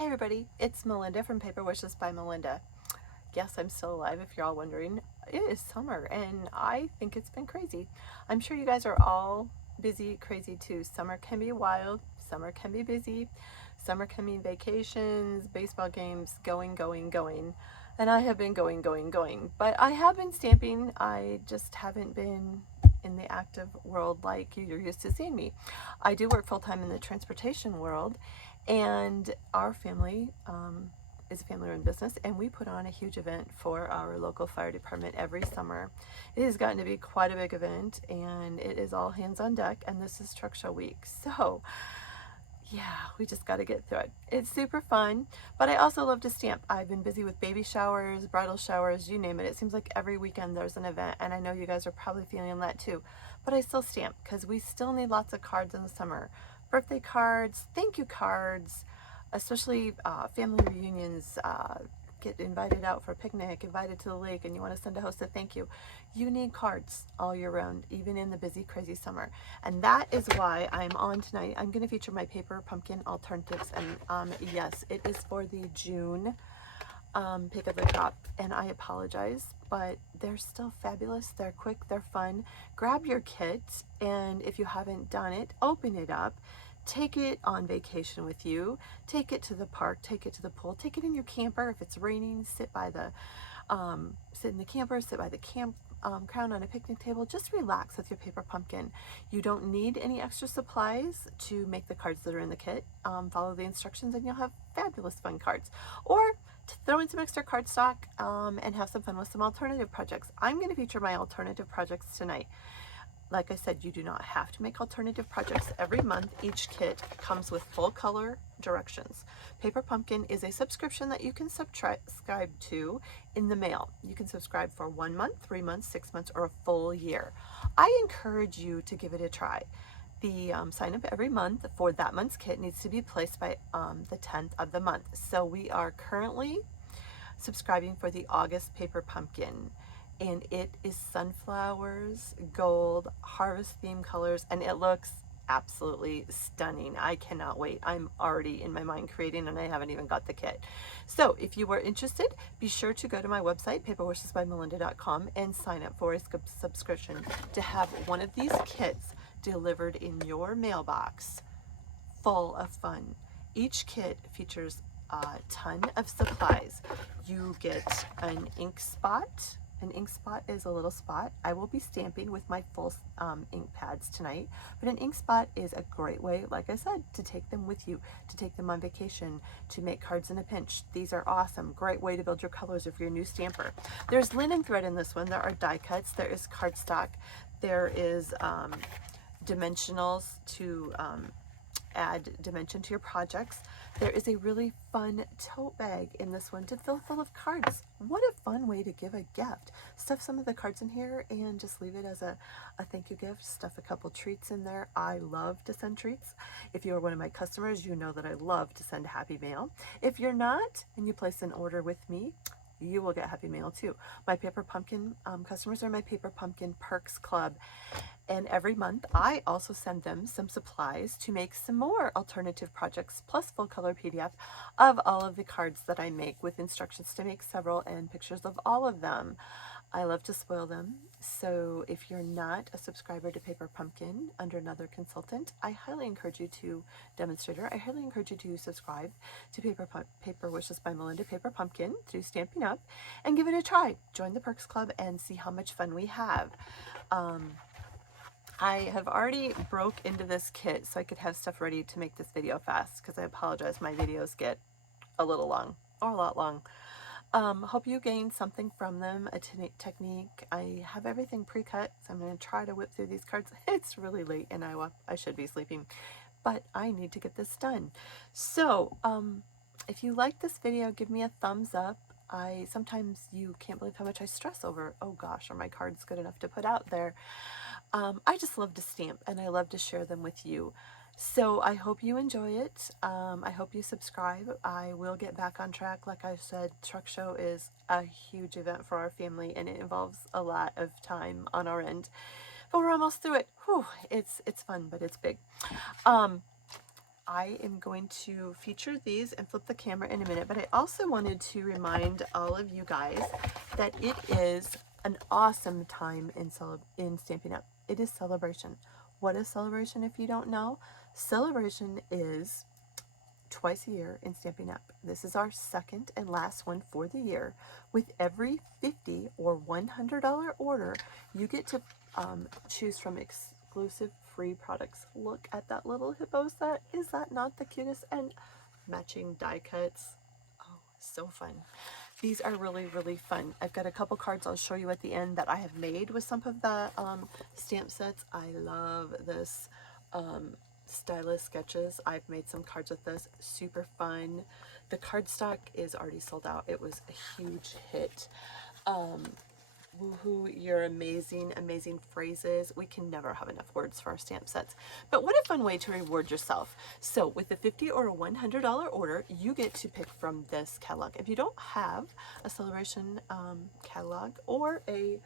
Hey everybody, it's Melinda from Paper Wishes by Melinda. Yes, I'm still alive if you're all wondering. It is summer and I think it's been crazy. I'm sure you guys are all busy, crazy too. Summer can be wild, summer can be busy, summer can mean vacations, baseball games, going. And I have been going. But I have been stamping, I just haven't been in the active world like you're used to seeing me. I do work full-time in the transportation world, and our family is a family-run business, and we put on a huge event for our local fire department every summer. It has gotten to be quite a big event, and it is all hands on deck, and this is truck show week. So yeah, we just got to get through it. It's super fun, but I also love to stamp. I've been busy with baby showers, bridal showers, you name it. It seems like every weekend there's an event, and I know you guys are probably feeling that too. But I still stamp because we still need lots of cards in the summer. Birthday cards, thank you cards, especially family reunions, get invited out for a picnic, invited to the lake, and you want to send a host a thank you. You need cards all year round, even in the busy, crazy summer. And that is why I'm on tonight. I'm going to feature my paper pumpkin alternatives. And yes, it is for the June pick of the crop. And I apologize, but they're still fabulous. They're quick, they're fun. Grab your kit, and if you haven't done it, open it up. Take it on vacation with you. Take it to the park, take it to the pool, take it in your camper. If it's raining, sit in the camper, sit by the camp crown on a picnic table. Just relax with your paper pumpkin. You don't need any extra supplies to make the cards that are in the kit. Follow the instructions and you'll have fabulous fun cards. Or to throw in some extra cardstock and have some fun with some alternative projects. I'm going to feature my alternative projects tonight. Like I said, you do not have to make alternative projects every month. Each kit comes with full color directions. Paper Pumpkin is a subscription that you can subscribe to in the mail. You can subscribe for 1 month, 3 months, 6 months, or a full year. I encourage you to give it a try. The sign up every month for that month's kit needs to be placed by the 10th of the month. So we are currently subscribing for the August Paper Pumpkin, and it is sunflowers, gold, harvest theme colors, and it looks absolutely stunning. I cannot wait. I'm already in my mind creating, and I haven't even got the kit. So if you are interested, be sure to go to my website, paperwishesbymelinda.com, and sign up for a subscription to have one of these kits delivered in your mailbox, full of fun. Each kit features a ton of supplies. You get an ink spot. An ink spot is a little spot. I will be stamping with my full ink pads tonight, but an ink spot is a great way, like I said, to take them with you, to take them on vacation, to make cards in a pinch. These are awesome. Great way to build your colors if you're a new stamper. There's linen thread in this one. There are die cuts. There is cardstock. There is dimensionals to add dimension to your projects. There is a really fun tote bag in this one to fill full of cards. What a fun way to give a gift. Stuff some of the cards in here and just leave it as a thank you gift. Stuff a couple treats in there. I love to send treats. If you are one of my customers, you know that I love to send happy mail. If you're not and you place an order with me, you will get happy mail too. My Paper Pumpkin customers are my Paper Pumpkin Perks Club. And every month I also send them some supplies to make some more alternative projects, plus full color PDF of all of the cards that I make, with instructions to make several and pictures of all of them. I love to spoil them. So if you're not a subscriber to Paper Pumpkin under another consultant, I highly encourage you to, demonstrator, I highly encourage you to subscribe to Paper Wishes by Melinda Paper Pumpkin through Stampin' Up and give it a try. Join the Perks Club and see how much fun we have. I have already broke into this kit so I could have stuff ready to make this video fast, because I apologize, my videos get a little long, or a lot long. Hope you gained something from them, a technique. I have everything pre-cut, so I'm going to try to whip through these cards. It's really late in Iowa. I should be sleeping, but I need to get this done. So if you like this video, give me a thumbs up. Sometimes you can't believe how much I stress over, oh gosh, are my cards good enough to put out there? I just love to stamp, and I love to share them with you. So I hope you enjoy it. I hope you subscribe. I will get back on track. Like I said, Truck Show is a huge event for our family, and it involves a lot of time on our end. But we're almost through it. Whew, it's fun, but it's big. I am going to feature these and flip the camera in a minute, but I also wanted to remind all of you guys that it is an awesome time in Stampin' Up. It is celebration. What is celebration if you don't know? Celebration is twice a year in Stampin' Up. This is our second and last one for the year. With every $50 or $100 order, you get to choose from exclusive free products. Look at that little hippo set. Is that not the cutest? And matching die cuts. Oh, so fun. These are really, really fun. I've got a couple cards I'll show you at the end that I have made with some of the stamp sets. I love this stylus sketches. I've made some cards with this. Super fun. The cardstock is already sold out. It was a huge hit. Woohoo, you're amazing, amazing phrases. We can never have enough words for our stamp sets. But what a fun way to reward yourself. So with a $50 or a $100 order, you get to pick from this catalog. If you don't have a celebration catalog or a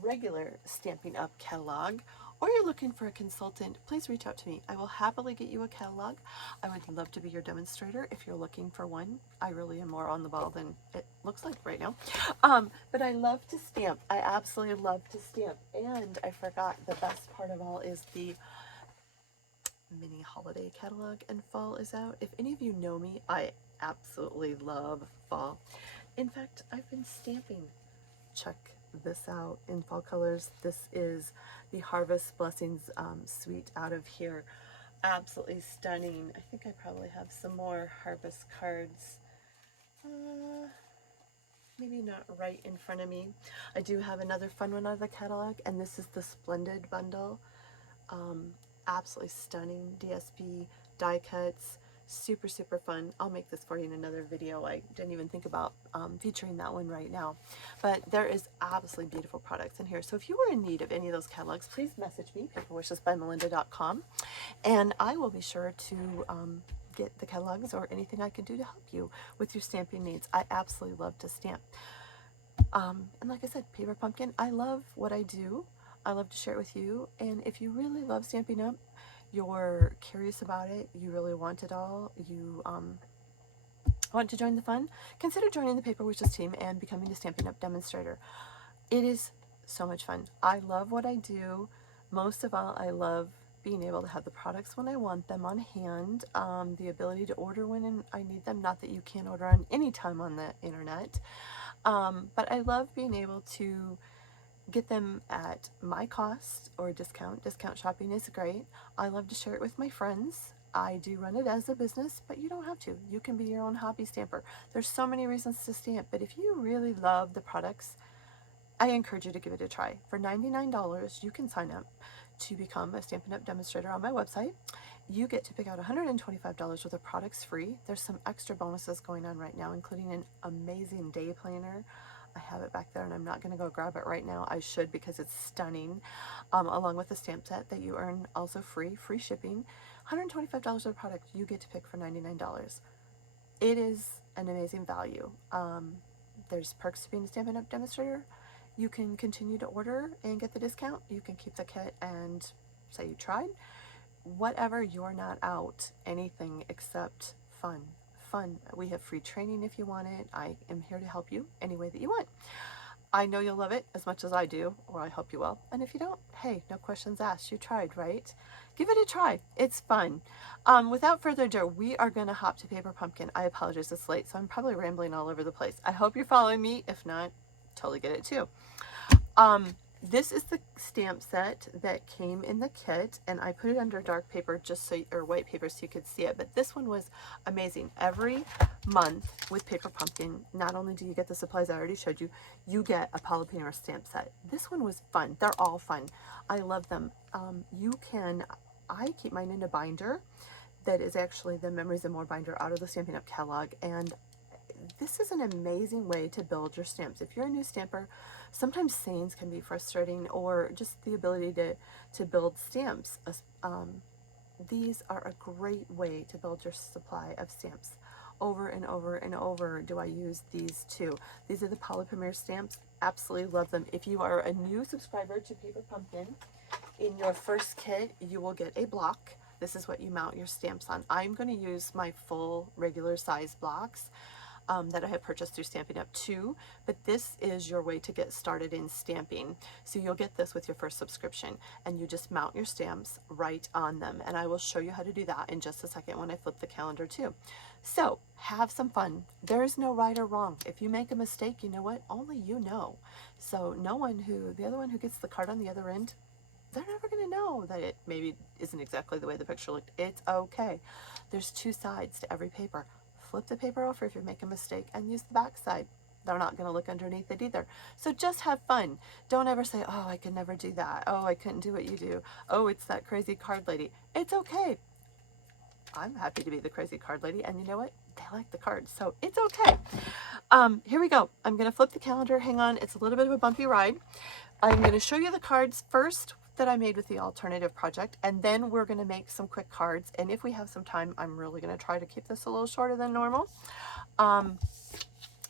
regular Stampin' Up catalog, or you're looking for a consultant, please reach out to me. I will happily get you a catalog. I would love to be your demonstrator if you're looking for one. I really am more on the ball than it looks like right now. But I love to stamp. I absolutely love to stamp. And I forgot, the best part of all is the mini holiday catalog, and fall is out. If any of you know me, I absolutely love fall. In fact, I've been stamping. Check this out in fall colors. This is the Harvest Blessings suite out of here. Absolutely stunning. I think I probably have some more harvest cards. Maybe not right in front of me. I do have another fun one out of the catalog, and this is the Splendid Bundle. Absolutely stunning DSP die cuts. Super, super fun. I'll make this for you in another video. I didn't even think about featuring that one right now. But there is absolutely beautiful products in here. So if you were in need of any of those catalogs, please message me, paperwishesbymelinda.com, and I will be sure to get the catalogs or anything I can do to help you with your stamping needs. I absolutely love to stamp. And like I said, Paper Pumpkin, I love what I do. I love to share it with you. And if you really love Stampin' Up, you're curious about it, you really want it all, you want to join the fun, consider joining the Paper Wishes team and becoming a Stampin' Up demonstrator. It is so much fun. I love what I do. Most of all, I love being able to have the products when I want them on hand, the ability to order when I need them. Not that you can't order on any time on the internet, but I love being able to get them at my cost or discount. Discount shopping is great. I love to share it with my friends. I do run it as a business, but you don't have to. You can be your own hobby stamper. There's so many reasons to stamp, but if you really love the products, I encourage you to give it a try. For $99, you can sign up to become a Stampin' Up demonstrator on my website. You get to pick out $125 worth of products free. There's some extra bonuses going on right now, including an amazing day planner. I have it back there, and I'm not going to go grab it right now. I should, because it's stunning, along with the stamp set that you earn also free shipping. $125 of product you get to pick for $99. It is an amazing value. There's perks to being a Stampin' Up demonstrator. You can continue to order and get the discount. You can keep the kit and say you tried. Whatever, you're not out anything except fun. We have free training if you want it. I am here to help you any way that you want. I know you'll love it as much as I do, or I hope you will. And if you don't, hey, no questions asked. You tried, right? Give it a try. It's fun. Without further ado, we are going to hop to Paper Pumpkin. I apologize, it's late, so I'm probably rambling all over the place. I hope you're following me. If not, totally get it too. This is the stamp set that came in the kit, and I put it under dark paper or white paper so you could see it. But this one was amazing. Every month with Paper Pumpkin, not only do you get the supplies I already showed you, you get a polymer stamp set. This one was fun. They're all fun. I love them. I keep mine in a binder that is actually the Memories and More binder out of the Stampin' Up catalog, and this is an amazing way to build your stamps. If you're a new stamper, sometimes sayings can be frustrating, or just the ability to build stamps. These are a great way to build your supply of stamps. Over and over and over do I use these two. These are the polymer stamps. Absolutely love them. If you are a new subscriber to Paper Pumpkin, in your first kit you will get a block. this is what you mount your stamps on. I'm going to use my full regular size blocks that I have purchased through Stampin' Up! Too, but this is your way to get started in stamping. So you'll get this with your first subscription, and you just mount your stamps right on them, and I will show you how to do that in just a second when I flip the calendar too. So have some fun. There is no right or wrong. If you make a mistake, you know what? Only you know. So the other one who gets the card on the other end, they're never going to know that it maybe isn't exactly the way the picture looked. It's okay. There's two sides to every paper. Flip the paper over if you make a mistake and use the back side. They're not going to look underneath it either. So just have fun. Don't ever say, oh, I could never do that. Oh, I couldn't do what you do. Oh, it's that crazy card lady. It's okay. I'm happy to be the crazy card lady, and you know what? They like the cards, so it's okay. Here we go. I'm going to flip the calendar. Hang on. It's a little bit of a bumpy ride. I'm going to show you the cards first that I made with the alternative project, and then we're going to make some quick cards, and if we have some time, I'm really going to try to keep this a little shorter than normal.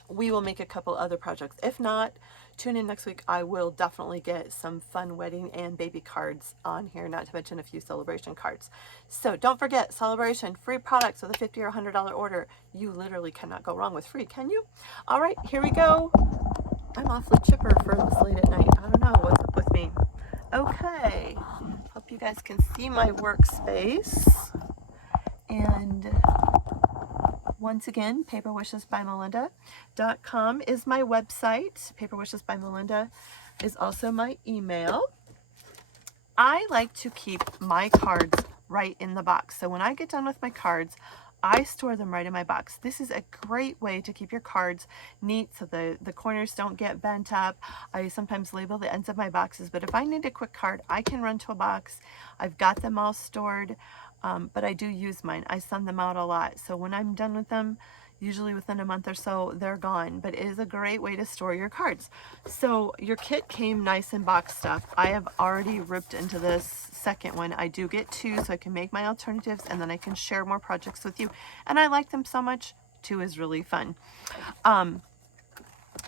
We will make a couple other projects. If not, tune in next week. I will definitely get some fun wedding and baby cards on here, not to mention a few celebration cards. So don't forget, celebration, free products with a $50 or $100 order. You literally cannot go wrong with free, can you? All right, here we go. I'm awfully chipper for this late at night. I don't know what's up with me. Okay, hope you guys can see my workspace. And once again, paperwishesbymelinda.com is my website. Paperwishes by Melinda is also my email. I like to keep my cards right in the box. So when I get done with my cards, I store them right in my box. This is a great way to keep your cards neat so the corners don't get bent up. I sometimes label the ends of my boxes, but if I need a quick card, I can run to a box. I've got them all stored, but I do use mine. I send them out a lot. So when I'm done with them, usually within a month or so, they're gone, but it is a great way to store your cards. So your kit came nice in box stuff. I have already ripped into this second one. I do get two so I can make my alternatives, and then I can share more projects with you. And I like them so much. Two is really fun.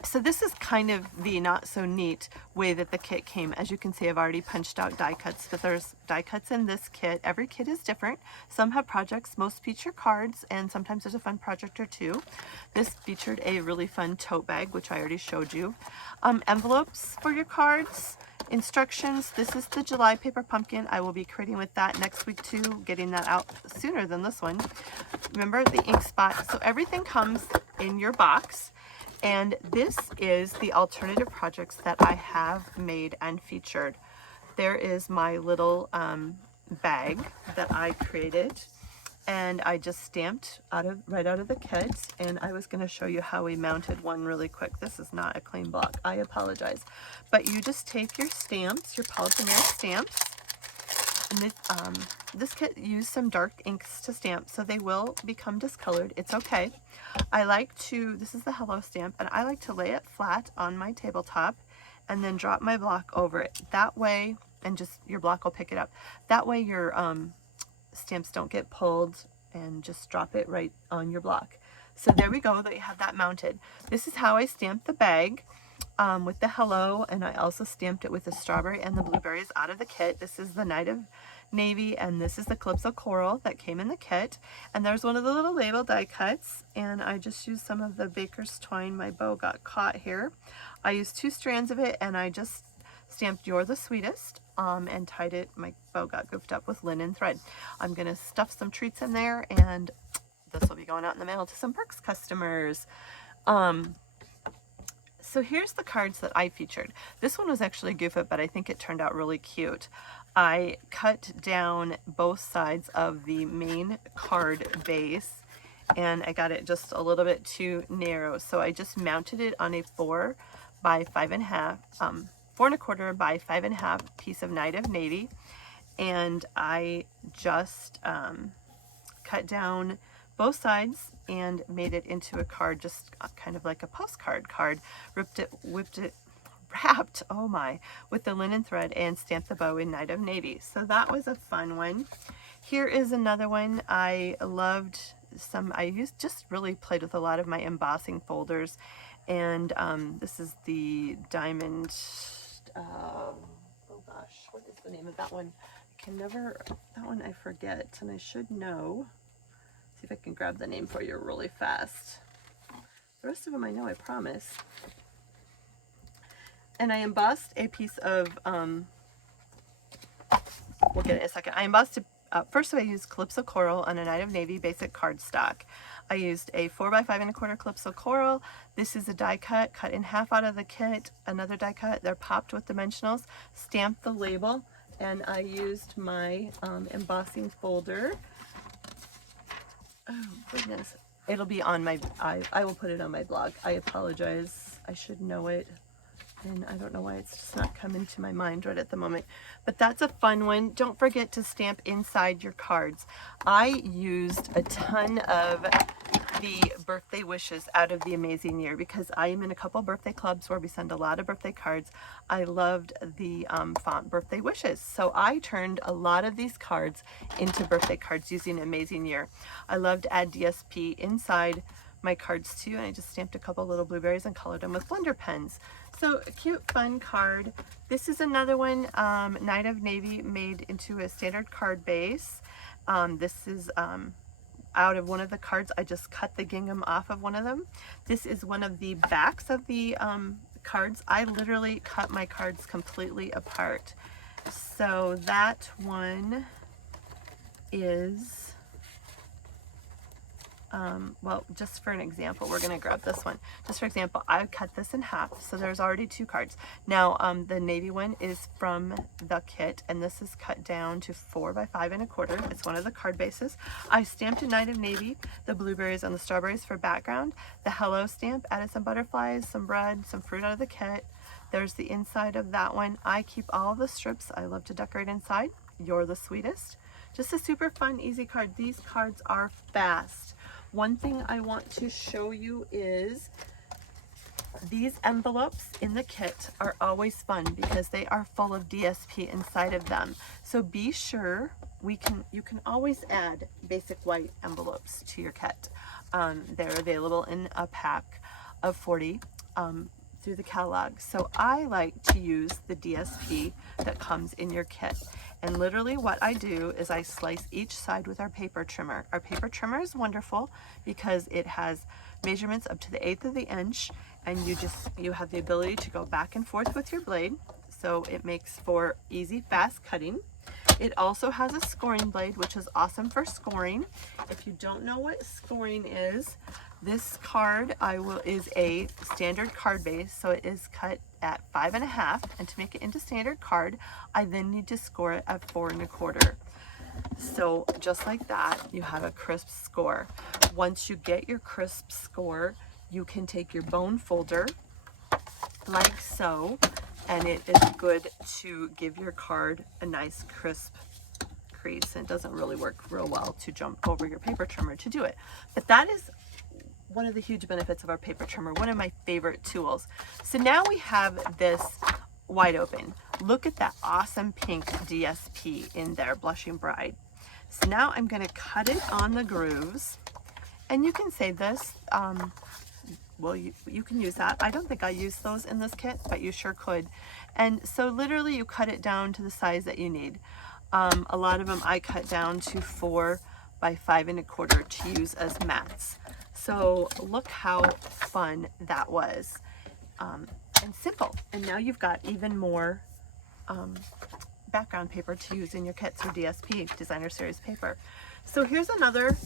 So this is kind of the not so neat way that the kit came. As you can see, I've already punched out die cuts, but there's die cuts in this kit. Every kit is different. Some have projects, most feature cards, and sometimes there's a fun project or two. This featured a really fun tote bag, which I already showed you. Envelopes for your cards, instructions. This is the July paper pumpkin. I will be creating with that next week too, getting that out sooner than this one. Remember the ink spot. So everything comes in your box. And this is the alternative projects that I have made and featured. There is my little bag that I created, and I just stamped right out of the kit, and I was going to show you how we mounted one really quick. This is not a clean block. I apologize. But you just tape your stamps, your polymer stamps. And this kit used some dark inks to stamp, so they will become discolored. It's okay. This is the hello stamp, and I like to lay it flat on my tabletop and then drop my block over it. That way, and just your block will pick it up. That way your stamps don't get pulled, and just drop it right on your block. So there we go, that you have that mounted. This is how I stamped the bag. With the hello, and I also stamped it with the strawberry and the blueberries out of the kit. This is the Night of Navy, and this is the Calypso Coral that came in the kit. And there's one of the little label die cuts, and I just used some of the baker's twine. My bow got caught here. I used 2 strands of it, and I just stamped "You're the Sweetest" and tied it. My bow got goofed up with linen thread. I'm going to stuff some treats in there, and this will be going out in the mail to some Perks customers. So here's the cards that I featured. This one was actually a goof up, but I think it turned out really cute. I cut down both sides of the main card base, and I got it just a little bit too narrow. So I just mounted it on a 4 by 5.5, 4.25 by 5.5 piece of Night of Navy. And I just cut down both sides and made it into a card, just kind of like a postcard card. Wrapped, oh my, with the linen thread, and stamped the bow in Night of Navy. So that was a fun one. Here is another one. I loved just really played with a lot of my embossing folders, and this is the diamond, oh gosh, what is the name of that one? I can never, that one I forget, and I should know. See if I can grab the name for you really fast. The rest of them I know, I promise. And I embossed a piece of, we'll get it in a second. I embossed, first I used Calypso Coral on a Night of Navy basic cardstock. I used a 4x5 1/4 Calypso Coral. This is a die cut in half out of the kit, another die cut. They're popped with dimensionals, stamped the label, and I used my embossing folder. Oh goodness. It'll be on my, I will put it on my blog. I apologize. I should know it. And I don't know why it's just not coming to my mind right at the moment. But that's a fun one. Don't forget to stamp inside your cards. I used a ton of the birthday wishes out of the amazing year because I am in a couple birthday clubs where we send a lot of birthday cards. I loved the font birthday wishes. So I turned a lot of these cards into birthday cards using amazing year. I love to add DSP inside my cards too, and I just stamped a couple little blueberries and colored them with blender pens. So a cute fun card. This is another one, Night of Navy, made into a standard card base. This is out of one of the cards. I just cut the gingham off of one of them. This is one of the backs of the cards. I literally cut my cards completely apart. So that one is well, just for an example, we're going to grab this one. Just for example, I cut this in half, so there's already two cards. Now, the navy one is from the kit, and this is cut down to 4x5 1/4. It's one of the card bases. I stamped a Night of Navy, the blueberries and the strawberries for background. The hello stamp, added some butterflies, some bread, some fruit out of the kit. There's the inside of that one. I keep all the strips. I love to decorate inside. You're the sweetest. Just a super fun, easy card. These cards are fast. One thing I want to show you is these envelopes in the kit are always fun because they are full of DSP inside of them. So be sure you can always add basic white envelopes to your kit. They're available in a pack of 40 through the catalog. So I like to use the DSP that comes in your kit. And literally what I do is I slice each side with our paper trimmer. Our paper trimmer is wonderful because it has measurements up to the 1/8 of the inch, and you have the ability to go back and forth with your blade. So it makes for easy, fast cutting. It also has a scoring blade, which is awesome for scoring. If you don't know what scoring is, this card is a standard card base, so it is cut at 5 1/2, and to make it into standard card, I then need to score it at 4 1/4. So just like that, you have a crisp score. Once you get your crisp score, you can take your bone folder like so, and it is good to give your card a nice crisp crease. And it doesn't really work real well to jump over your paper trimmer to do it, but that is one of the huge benefits of our paper trimmer, one of my favorite tools. So now we have this wide open. Look at that awesome pink DSP in there, Blushing Bride. So now I'm going to cut it on the grooves, and you can save this. Well, you can use that. I don't think I used those in this kit, but you sure could. And so literally you cut it down to the size that you need. A lot of them I cut down to 4x5 1/4 to use as mats. So look how fun that was, and simple. And now you've got even more background paper to use in your kits, or DSP, Designer Series paper. So here's another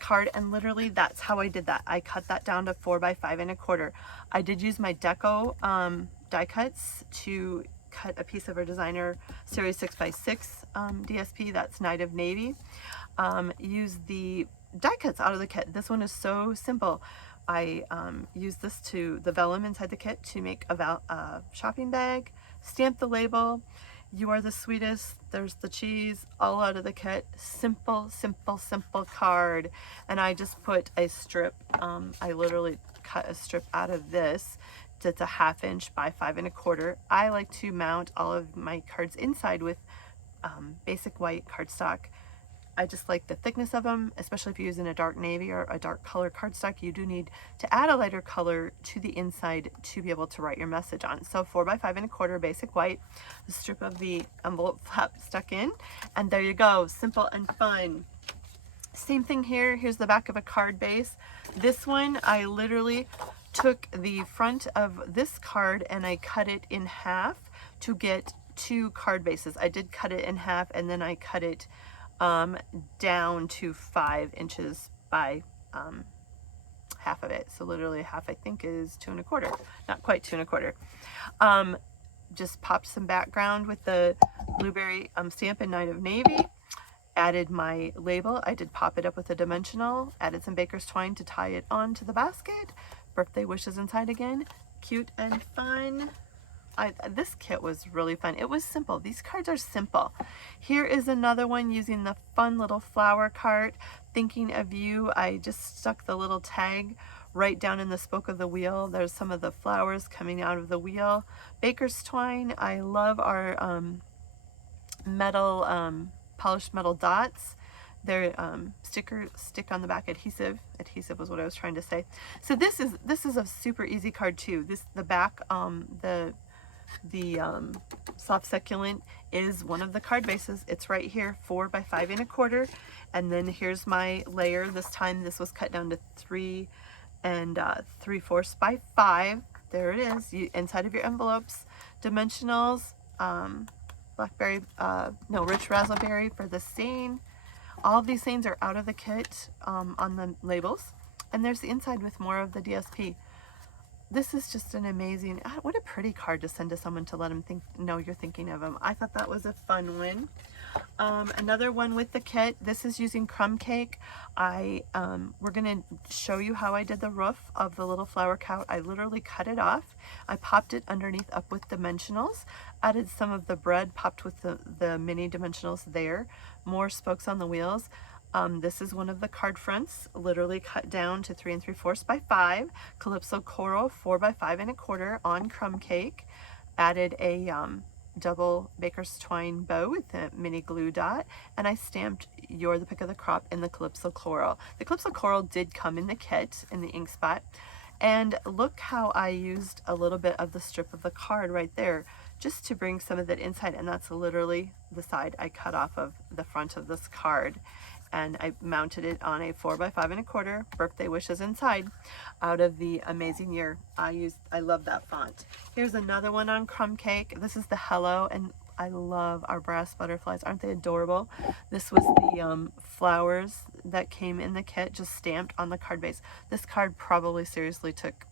card, and literally that's how I did that. I cut that down to 4x5 1/4. I did use my Deco die cuts to cut a piece of our Designer Series 6x6 DSP, that's Night of Navy. Use the die cuts out of the kit. This one is so simple. I use the vellum inside the kit to make a shopping bag, stamp the label. You are the sweetest. There's the cheese, all out of the kit. Simple, simple, simple card. And I just put a strip. I literally cut a strip out of this. It's a 1/2 inch by 5 1/4. I like to mount all of my cards inside with basic white cardstock I just like the thickness of them, especially if you're using a dark navy or a dark color cardstock. You do need to add a lighter color to the inside to be able to write your message on. So 4 by 5 1/4 basic white, the strip of the envelope flap stuck in, and there you go, simple and fun. Same thing here. Here's the back of a card base. This one, I literally took the front of this card and I cut it in half to get 2 card bases. I did cut it in half, and then I cut it down to 5 inches by half of it. So literally half, I think, is 2 1/4, not quite 2 1/4. Just popped some background with the blueberry Stampin' Night of Navy. Added my label. I did pop it up with a dimensional. Added some baker's twine to tie it onto the basket. Birthday wishes inside again. Cute and fun. This kit was really fun. It was simple. These cards are simple. Here is another one using the fun little flower cart. Thinking of you. I just stuck the little tag right down in the spoke of the wheel. There's some of the flowers coming out of the wheel. Baker's twine. I love our metal, polished metal dots. They're stick on the back adhesive. Adhesive was what I was trying to say. So this is a super easy card too. The back, the soft succulent is one of the card bases. It's right here, 4 by 5 1/4, and then here's my layer. This time this was cut down to 3 3/4 by 5. There it is. Inside of your envelopes, dimensionals, blackberry, no, rich raspberry for the stain. All of these things are out of the kit on the labels, and there's the inside with more of the DSP. This is just an amazing, what a pretty card to send to someone to let them know you're thinking of them. I thought that was a fun one. Another one with the kit, this is using crumb cake. We're going to show you how I did the roof of the little flower cow. I literally cut it off. I popped it underneath up with dimensionals, added some of the bread, popped with the mini dimensionals there, more spokes on the wheels. This is one of the card fronts, literally cut down to 3 3/4 by 5, Calypso Coral 4 by 5 1/4 on crumb cake. Added a double baker's twine bow with a mini glue dot, and I stamped "You're the Pick of the Crop" in the Calypso Coral. The Calypso Coral did come in the kit in the ink spot, and look how I used a little bit of the strip of the card right there just to bring some of that inside, and that's literally the side I cut off of the front of this card. And I mounted it on a 4 by 5 1/4, birthday wishes inside, out of the Amazing Year. I love that font. Here's another one on crumb cake. This is the Hello, and I love our brass butterflies. Aren't they adorable? This was the flowers that came in the kit, just stamped on the card base. This card probably seriously took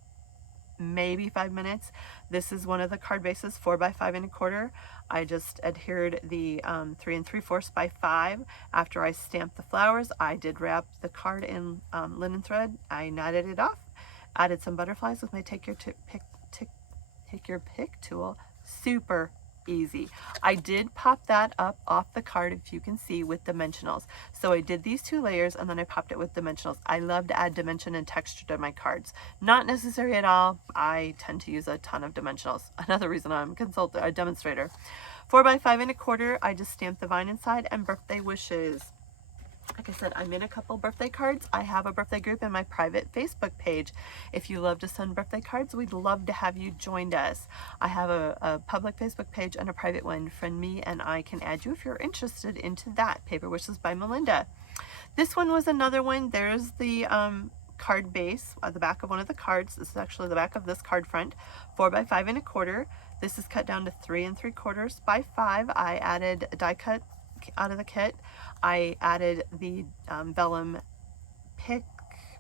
maybe 5 minutes. This is one of the card bases, 4 by 5 1/4. I just adhered the 3 3/4 by 5. After I stamped the flowers, I did wrap the card in linen thread. I knotted it off, added some butterflies with my take your pick tool. Super easy. I did pop that up off the card, if you can see, with dimensionals. So I did these 2 layers and then I popped it with dimensionals. I love to add dimension and texture to my cards. Not necessary at all. I tend to use a ton of dimensionals. Another reason I'm a demonstrator. 4 by 5 1/4. I just stamped the vine inside and birthday wishes. Like I said, I'm in a couple birthday cards. I have a birthday group in my private Facebook page. If you love to send birthday cards, we'd love to have you join us. I have a public Facebook page and a private one. Friend me and I can add you if you're interested into that. Paper Wishes by Melinda. This one was another one. There's the card base at the back of one of the cards. This is actually the back of this card front. 4 by 5 1/4. This is cut down to 3 3/4 by 5. I added a die cut out of the kit. I added the vellum pick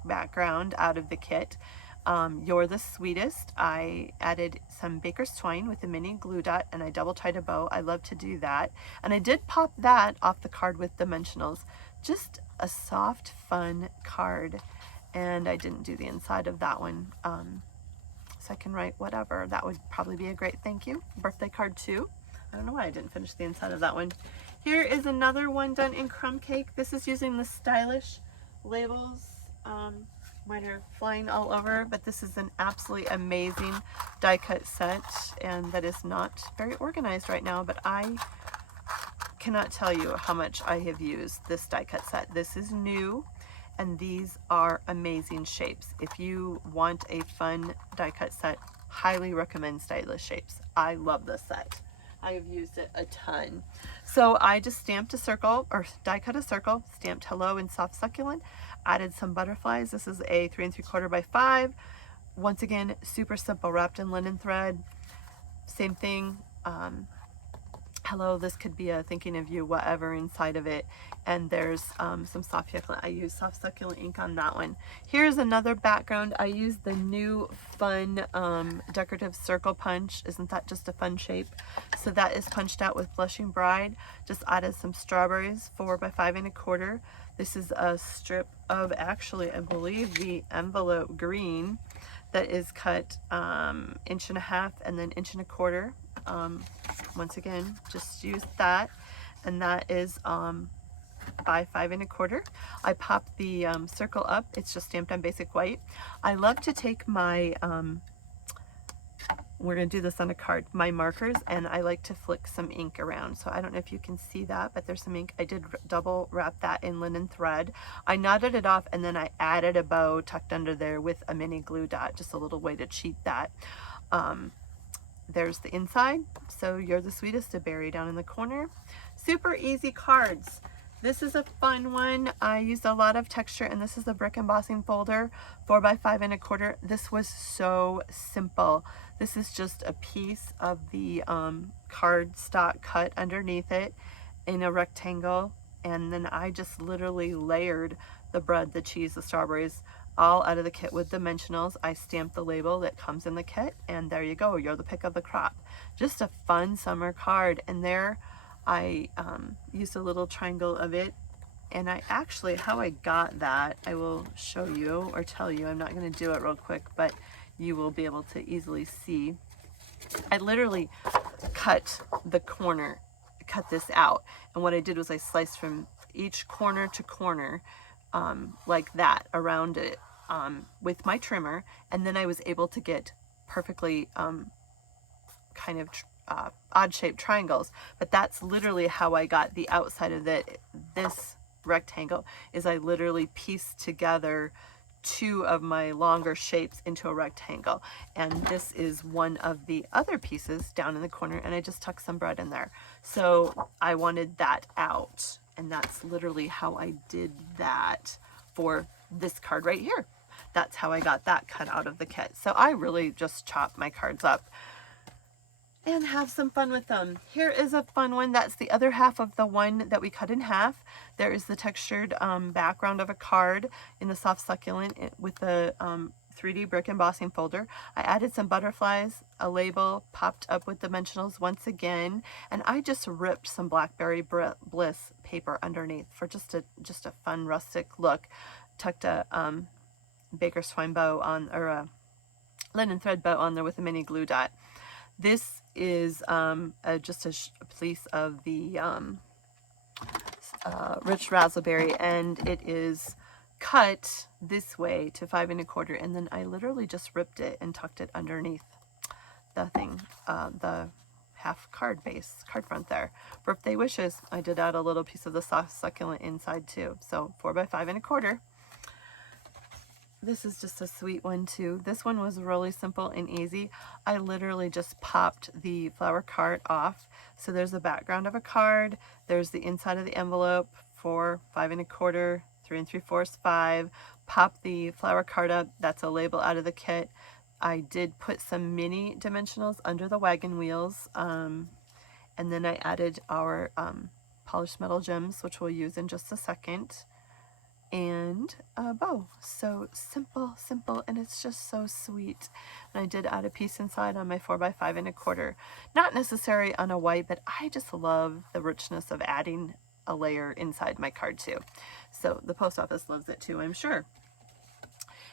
background out of the kit. You're the Sweetest. I added some baker's twine with a mini glue dot, and I double tied a bow. I love to do that. And I did pop that off the card with dimensionals. Just a soft, fun card. And I didn't do the inside of that one. So I can write whatever. That would probably be a great thank you. Birthday card too. I don't know why I didn't finish the inside of that one. Here is another one done in crumb cake. This is using the stylish labels. Mine are flying all over, but this is an absolutely amazing die cut set, and that is not very organized right now, but I cannot tell you how much I have used this die cut set. This is new, and these are amazing shapes. If you want a fun die cut set, highly recommend Stylish Shapes. I love this set. I have used it a ton. So I just stamped a circle, or die cut a circle, stamped hello in soft succulent, added some butterflies. This is a 3 3/4 by 5. Once again, super simple, wrapped in linen thread. Same thing. Hello, this could be a thinking of you, whatever inside of it. And there's some soft succulent. I use soft succulent ink on that one. Here's another background. I use the new fun decorative circle punch. Isn't that just a fun shape? So that is punched out with Blushing Bride. Just added some strawberries, 4 by 5 1/4. This is a strip of, actually, I believe the envelope green that is cut 1.5 inches and then 1.25 inches. Once again, just use that, and that is by 5 1/4. I popped the circle up. It's just stamped on basic white. I love to take my we're going to do this on a card, my markers, and I like to flick some ink around. So I don't know if you can see that, but there's some ink. I did double wrap that in linen thread. I knotted it off, and then I added a bow tucked under there with a mini glue dot, just a little way to cheat that. There's the inside. So You're the Sweetest, a berry down in the corner. Super easy cards. This is a fun one. I used a lot of texture, and this is a brick embossing folder, 4 by 5 1/4. This was so simple. This is just a piece of the cardstock cut underneath it in a rectangle, and then I just literally layered the bread, the cheese, the strawberries, all out of the kit with dimensionals. I stamped the label that comes in the kit, and there you go. You're the pick of the crop. Just a fun summer card. And there I used a little triangle of it, and I actually, how I got that, I will show you or tell you. I'm not going to do it real quick, but you will be able to easily see. I literally cut the corner, cut this out, and what I did was I sliced from each corner to corner like that around it with my trimmer, and then I was able to get perfectly kind of odd shaped triangles. But that's literally how I got the outside of this rectangle, is I literally pieced together 2 of my longer shapes into a rectangle, and this is one of the other pieces down in the corner, and I just tucked some bread in there. So I wanted that out, and that's literally how I did that for this card right here. That's how I got that cut out of the kit. So I really just chop my cards up and have some fun with them. Here is a fun one. That's the other half of the one that we cut in half. There is the textured background of a card in the soft succulent with the 3D brick embossing folder. I added some butterflies, a label popped up with dimensionals once again, and I just ripped some Blackberry Bliss paper underneath for just a fun rustic look. Tucked a baker's twine bow on, or a linen thread bow on there with a mini glue dot. This is just a piece of the rich raspberry, and it is cut this way to 5 1/4, and then I literally just ripped it and tucked it underneath the thing, the half card base, card front there. Birthday wishes. I did add a little piece of the soft succulent inside too. So 4 by 5 1/4. This is just a sweet one too. This one was really simple and easy. I literally just popped the flower card off. So there's the background of a card. There's the inside of the envelope, 4, 5 1/4, 3 3/4, 5. Pop the flower card up. That's a label out of the kit. I did put some mini dimensionals under the wagon wheels. And then I added our polished metal gems, which we'll use in just a second. And a bow. So simple, and it's just so sweet. And I did add a piece inside on my 4 by 5 1/4. Not necessary on a white, but I just love the richness of adding a layer inside my card too. So the post office loves it too, I'm sure.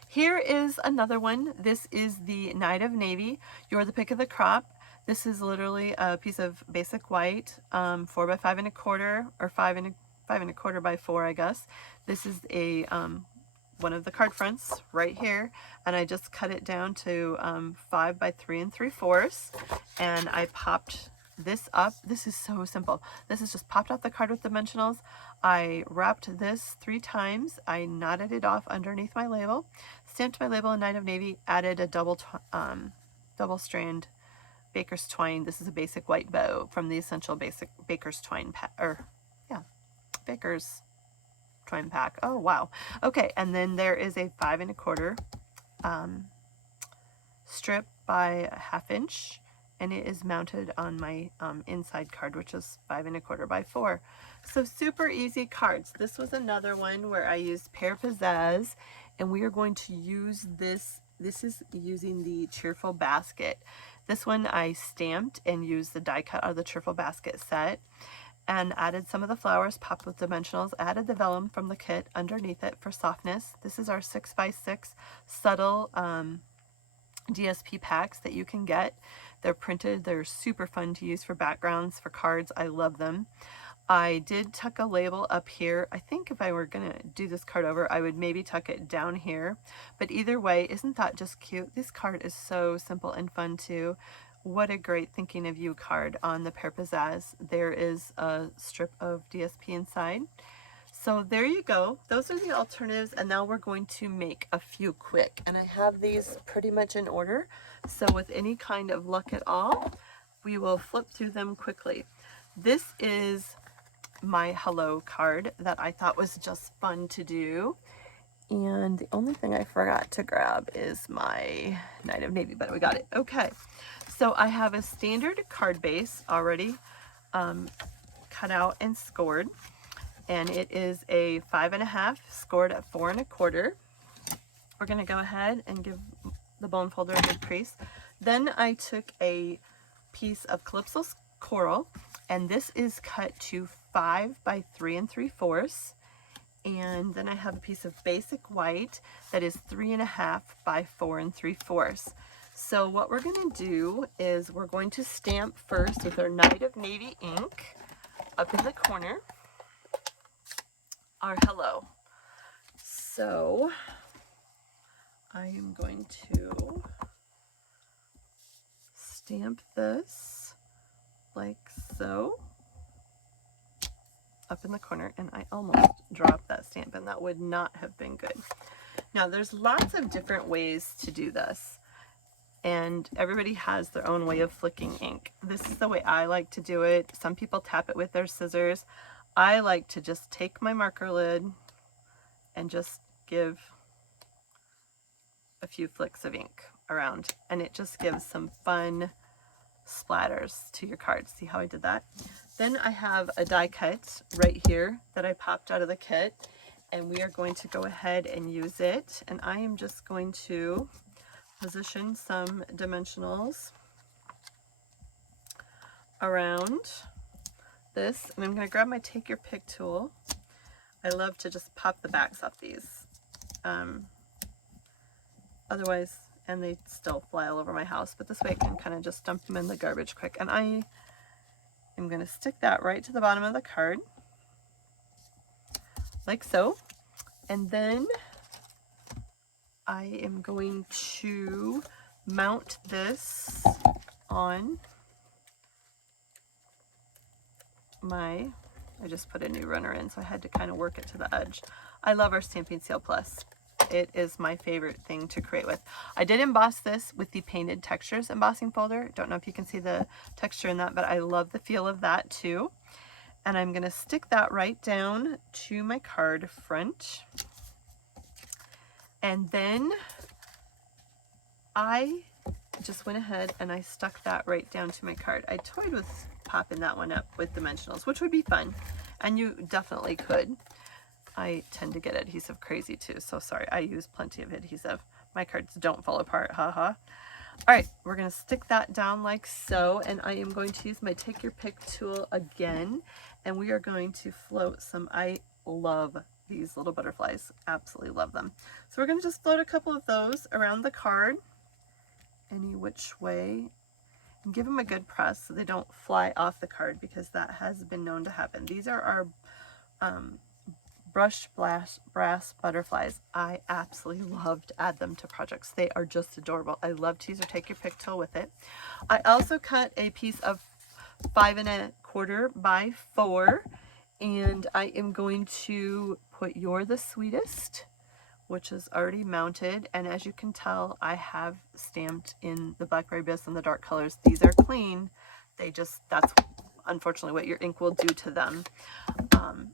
Here is another one. This is the Night of Navy. You're the pick of the crop. This is literally a piece of basic white, 4 by 5 1/4, or 5 1/4 by 4, I guess. This is a one of the card fronts right here, and I just cut it down to 5 by 3 3/4, and I popped this up. This is so simple. This is just popped off the card with dimensionals. I wrapped this 3 times. I knotted it off underneath my label, stamped my label in Night of Navy, added a double strand baker's twine. This is a basic white bow from the Essential Basic Baker's Twine Baker's Twine pack. Oh wow. Okay, and then there is a 5 1/4 strip by 1/2 inch, and it is mounted on my inside card, which is 5 1/4 by 4. So super easy cards. This was another one where I used pear pizzazz, and we are going to use this. This is using the Cheerful Basket. This one I stamped and used the die cut out of the Cheerful Basket set, and added some of the flowers popped with dimensionals, added the vellum from the kit underneath it for softness. This is our 6x6 subtle DSP packs that you can get. They're printed, they're super fun to use for backgrounds, for cards. I love them. I did tuck a label up here. I think if I were gonna do this card over, I would maybe tuck it down here. But either way, isn't that just cute? This card is so simple and fun too. What a great thinking of you card on the pear pizzazz. There is a strip of DSP inside. So there you go. Those are the alternatives, and now we're going to make a few quick. And I have these pretty much in order. So with any kind of luck at all, we will flip through them quickly. This is my hello card that I thought was just fun to do. And the only thing I forgot to grab is my Night of Navy, but we got it. Okay, so I have a standard card base already cut out and scored. And it is a 5 1/2 scored at 4 1/4. We're gonna go ahead and give the bone folder a good crease. Then I took a piece of Calypso Coral, and this is cut to 5 by 3 3/4. And then I have a piece of basic white that is 3 1/2 by 4 3/4. So what we're gonna do is we're going to stamp first with our Night of Navy ink up in the corner, our hello. So I am going to stamp this like so up in the corner, and I almost dropped that stamp, and that would not have been good. Now there's lots of different ways to do this, and everybody has their own way of flicking ink. This is the way I like to do it. Some people tap it with their scissors. I like to just take my marker lid and just give a few flicks of ink around, and it just gives some fun splatters to your cards. See how I did that? Then I have a die cut right here that I popped out of the kit, and we are going to go ahead and use it. And I am just going to position some dimensionals around this, and I'm going to grab my Take Your Pick tool. I love to just pop the backs off these. Otherwise, and they still fly all over my house, but this way I can kind of just dump them in the garbage quick. And I am going to stick that right to the bottom of the card, like so. And then I am going to mount this on my, I just put a new runner in, so I had to kind of work it to the edge. I love our Stampin' Seal Plus. It is my favorite thing to create with. I did emboss this with the Painted Textures embossing folder. Don't know if you can see the texture in that, but I love the feel of that too. And I'm going to stick that right down to my card front. And then I just went ahead and I stuck that right down to my card. I toyed with popping that one up with dimensionals, which would be fun, and you definitely could. I tend to get adhesive crazy too, so sorry. I use plenty of adhesive. My cards don't fall apart, haha. All right, we're gonna stick that down like so, and I am going to use my Take Your Pick tool again, and we are going to float some, I love these little butterflies, absolutely love them. So we're gonna just float a couple of those around the card, any which way, and give them a good press so they don't fly off the card, because that has been known to happen. These are our brushed brass butterflies. I absolutely love to add them to projects. They are just adorable. I love to use our Take Your Pick tool with it. I also cut a piece of 5¼ by 4, and I am going to put You're the Sweetest, which is already mounted, and as you can tell, I have stamped in the Blackberry Bisque and the dark colors. These are clean. That's unfortunately what your ink will do to them,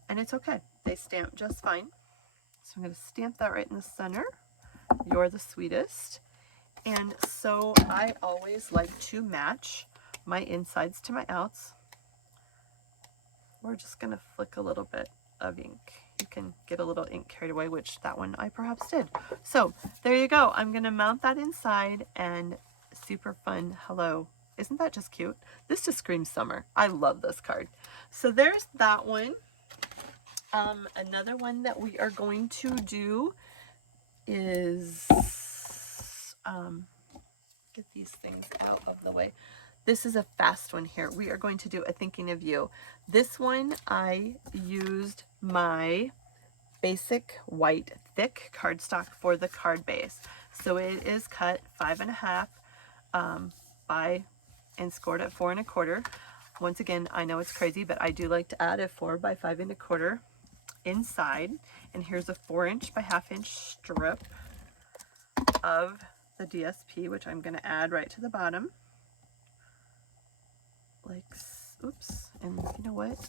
and it's okay. They stamp just fine. So I'm going to stamp that right in the center. You're the Sweetest. And so I always like to match my insides to my outs. We're just going to flick a little bit of ink. You can get a little ink carried away, which that one I perhaps did. So there you go. I'm going to mount that inside, and super fun. Hello. Isn't that just cute? This just screams summer. I love this card. So there's that one. Another one that we are going to do is get these things out of the way. This is a fast one here. We are going to do a Thinking of You. This one I used my basic white thick cardstock for the card base. So it is cut 5½ and scored at 4¼ Once again, I know it's crazy, but I do like to add a 4 by 5¼ inside. And here's a 4" by 1/2" strip of the DSP, which I'm going to add right to the bottom. Like, oops, and you know what?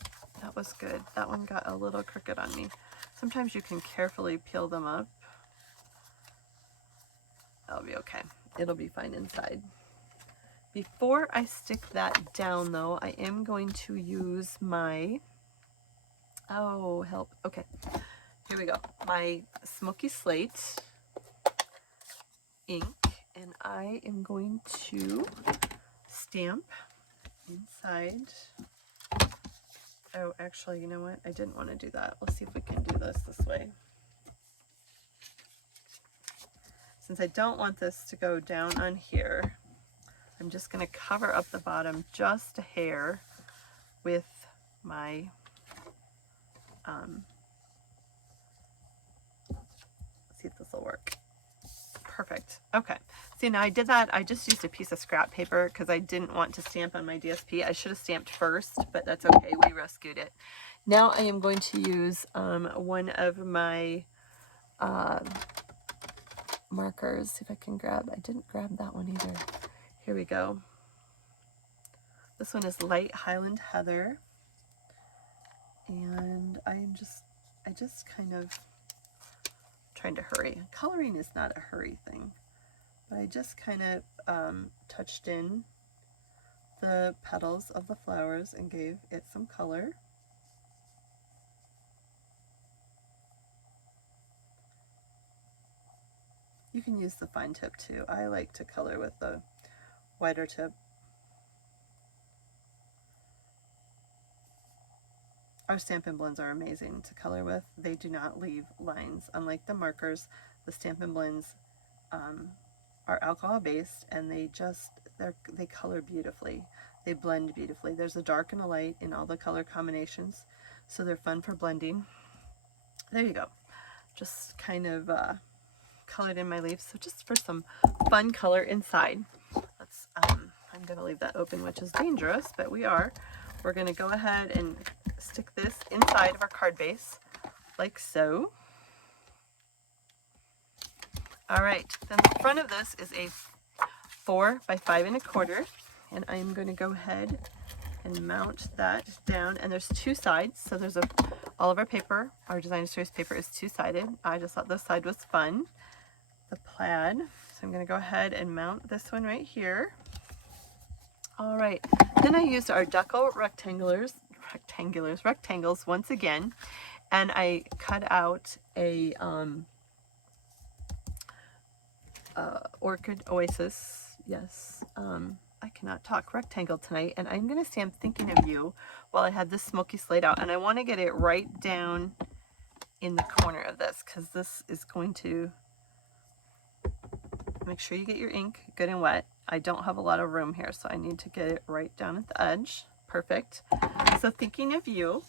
That was good. That one got a little crooked on me. Sometimes you can carefully peel them up. That'll be okay. It'll be fine inside. Before I stick that down though, I am going to use my, oh help, okay, here we go. My Smoky Slate ink, and I am going to stamp inside. Oh, actually, you know what? I didn't want to do that. Let's see if we can do this way. Since I don't want this to go down on here, I'm just going to cover up the bottom just a hair with my let's see if this will work. Perfect. Okay. See, now I did that. I just used a piece of scrap paper because I didn't want to stamp on my DSP. I should have stamped first, but that's okay. We rescued it. Now I am going to use one of my markers. See if I can grab. I didn't grab that one either. Here we go. This one is Light Highland Heather, and I just kind of trying to hurry. Coloring is not a hurry thing, but I just kind of touched in the petals of the flowers and gave it some color. You can use the fine tip too. I like to color with the wider tip. Our Stampin' Blends are amazing to color with. They do not leave lines. Unlike the markers, the Stampin' Blends are alcohol based, and they color beautifully. They blend beautifully. There's a dark and a light in all the color combinations, so they're fun for blending. There you go. Just kind of colored in my leaves, so just for some fun color inside. Let's I'm going to leave that open, which is dangerous, but we're going to go ahead and stick this inside of our card base like so. All right, then the front of this is a 4 by 5¼ and I'm going to go ahead and mount that down, and there's two sides, so there's all of our paper, our Designer Series paper is two-sided. I just thought this side was fun, the plaid. So I'm going to go ahead and mount this one right here. All right, then I used our deco rectangles once again, and I cut out a Orchid Oasis, yes, I cannot talk, rectangle tonight, and I'm going to stamp Thinking of You while I had this Smoky Slate out, and I want to get it right down in the corner of this, because this is going to, make sure you get your ink good and wet. I don't have a lot of room here, so I need to get it right down at the edge. Perfect. So Thinking of You.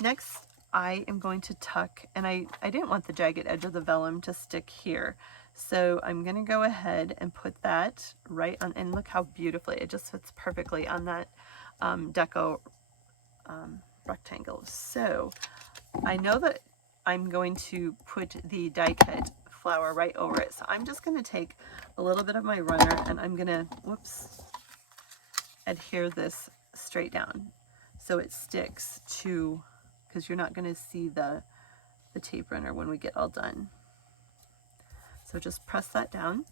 Next, I am going to tuck, and I didn't want the jagged edge of the vellum to stick here. So I'm going to go ahead and put that right on, and look how beautifully it just fits perfectly on that deco rectangle. So I know that I'm going to put the die cut flower right over it. So I'm just going to take a little bit of my runner and I'm going to, whoops, adhere this straight down so it sticks to, because you're not going to see the tape runner when we get all done. So just press that down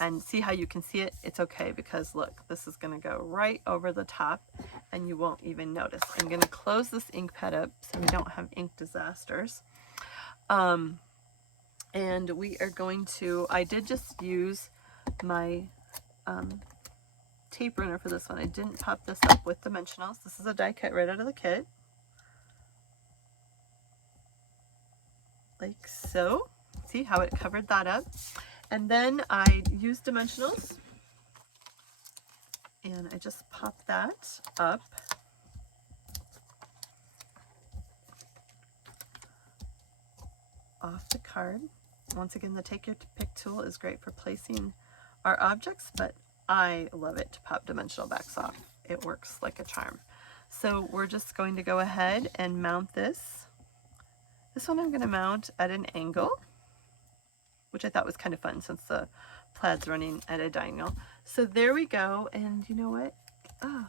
and see how you can see it. It's okay because look, this is going to go right over the top and you won't even notice. I'm going to close this ink pad up so we don't have ink disasters. And we are going to, I did just use my tape runner for this one. I didn't pop this up with dimensionals. This is a die cut right out of the kit. Like so. See how it covered that up? And then I used dimensionals and I just popped that up. Off the card. Once again, the Take Your Pick tool is great for placing our objects, but I love it to pop dimensional backs off. It works like a charm. So we're just going to go ahead and mount this. This one I'm going to mount at an angle, which I thought was kind of fun since the plaid's running at a diagonal. So there we go. And you know what? Oh,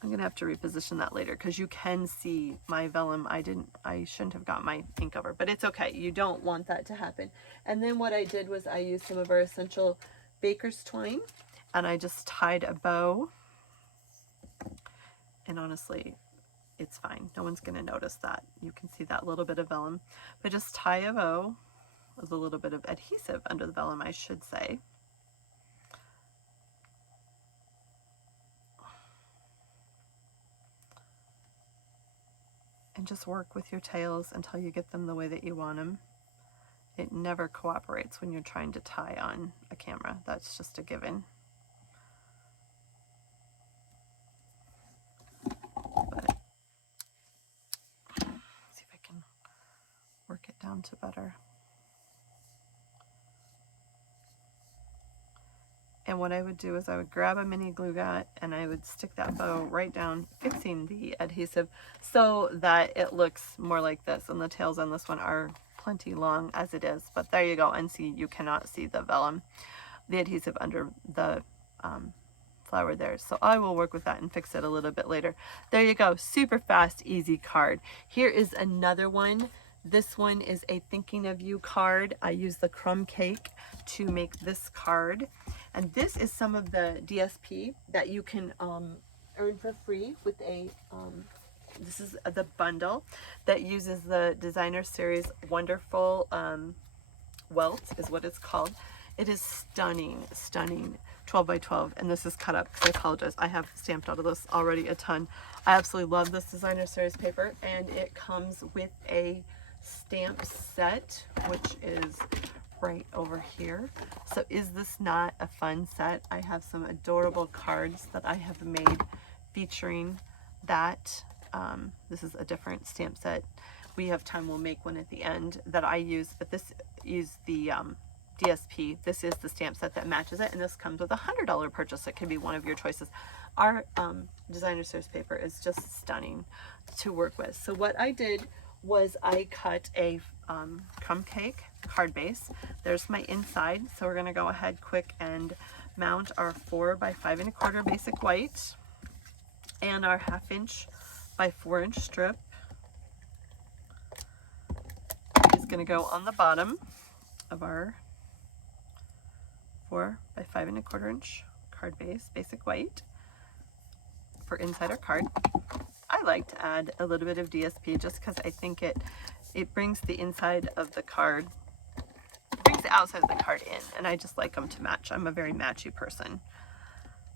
I'm going to have to reposition that later because you can see my vellum. I shouldn't have got my ink over, but it's okay. You don't want that to happen. And then what I did was I used some of our essential baker's twine and I just tied a bow. And honestly, it's fine. No one's going to notice that. You can see that little bit of vellum, but just tie a bow with a little bit of adhesive under the vellum, I should say. And just work with your tails until you get them the way that you want them. It never cooperates when you're trying to tie on a camera. That's just a given. But see if I can work it down to better. And what I would do is I would grab a mini glue gun and I would stick that bow right down, fixing the adhesive so that it looks more like this. And the tails on this one are plenty long as it is, but there you go. And see, you cannot see the vellum, the adhesive under the flower there. So I will work with that and fix it a little bit later. There you go. Super fast, easy card. Here is another one. This one is a Thinking of You card. I use the crumb cake to make this card. And this is some of the DSP that you can earn for free with a, this is the bundle that uses the Designer Series Wonderful Welt is what it's called. It is stunning, stunning 12 by 12. And this is cut up because I apologize. I have stamped out of this already a ton. I absolutely love this Designer Series paper, and it comes with a stamp set, which is right over here. So is this not a fun set? I have some adorable cards that I have made featuring that. This is a different stamp set. We have time, we'll make one at the end that I use, but this is the DSP. This is the stamp set that matches it, and this comes with a $100 purchase. It can be one of your choices. Our Designer Series paper is just stunning to work with. So what I did was I cut a crumb cake card base. There's my inside. So we're going to go ahead quick and mount our 4 by 5 1/4 basic white and our 1/2 inch by 4 inch strip is going to go on the bottom of our 4 by 5 1/4 inch card base, basic white, for inside our card. I like to add a little bit of DSP just because I think it brings the inside of the card, brings the outside of the card in, and I just like them to match. I'm a very matchy person.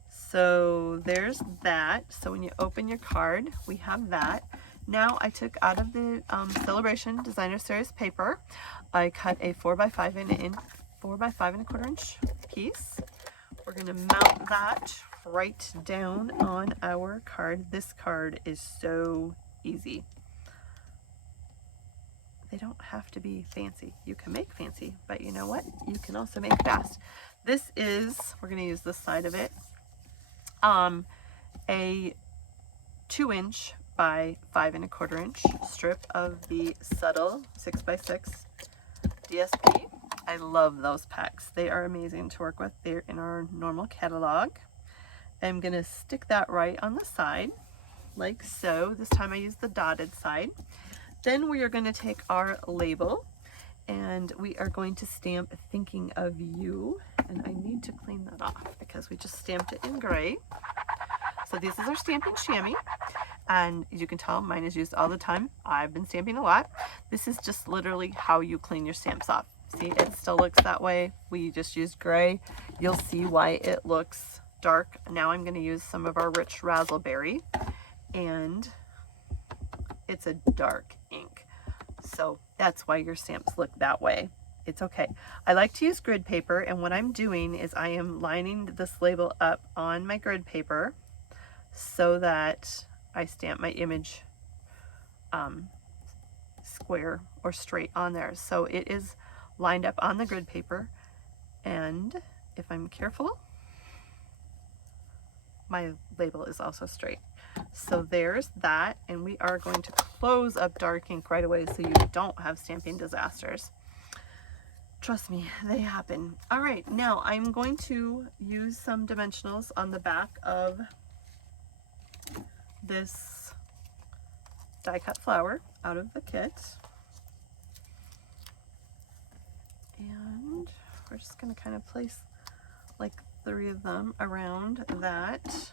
So there's that. So when you open your card, we have that. Now I took out of the Celebration Designer Series paper, I cut a 4 by 5 1/4 inch piece. We're going to mount that right down on our card. This card is so easy. They don't have to be fancy. You can make fancy, but you know what? You can also make fast. This is, we're going to use this side of it. a 2" by 5 1/4" strip of the Subtle 6x6 DSP. I love those packs. They are amazing to work with. They're in our normal catalog. I'm going to stick that right on the side, like so. This time I use the dotted side. Then we are going to take our label and we are going to stamp Thinking of You. And I need to clean that off because we just stamped it in gray. So this is our stamping chamois. And as you can tell, mine is used all the time. I've been stamping a lot. This is just literally how you clean your stamps off. See, it still looks that way. We just used gray. You'll see why it looks dark. Now I'm going to use some of our rich razzleberry, and it's a dark ink. So that's why your stamps look that way. It's okay. I like to use grid paper, and what I'm doing is I am lining this label up on my grid paper so that I stamp my image square or straight on there. So it is lined up on the grid paper, and if I'm careful, my label is also straight. So there's that, and we are going to close up dark ink right away so you don't have stamping disasters. Trust me, they happen. All right, now I'm going to use some dimensionals on the back of this die cut flower out of the kit. And we're just going to kind of place like 3 of them around that.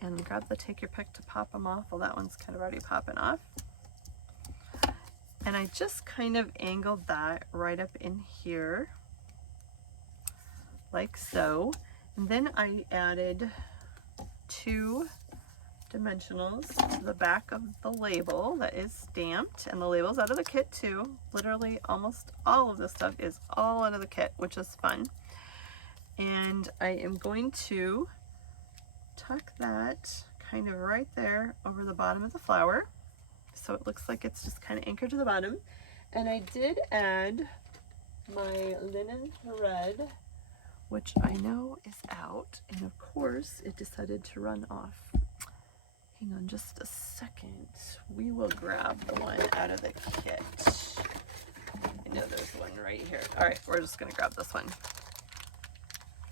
And grab the take your pick to pop them off. Well, that one's kind of already popping off. And I just kind of angled that right up in here, like so. And then I added 2 dimensionals to the back of the label that is stamped, and the label's out of the kit too. Literally almost all of this stuff is all out of the kit, which is fun. And I am going to tuck that kind of right there over the bottom of the flower, so it looks like it's just kind of anchored to the bottom. And I did add my linen thread, which I know is out, and of course it decided to run off. Hang on just a second. We will grab the one out of the kit. I know there's one right here. All right, we're just gonna grab this one.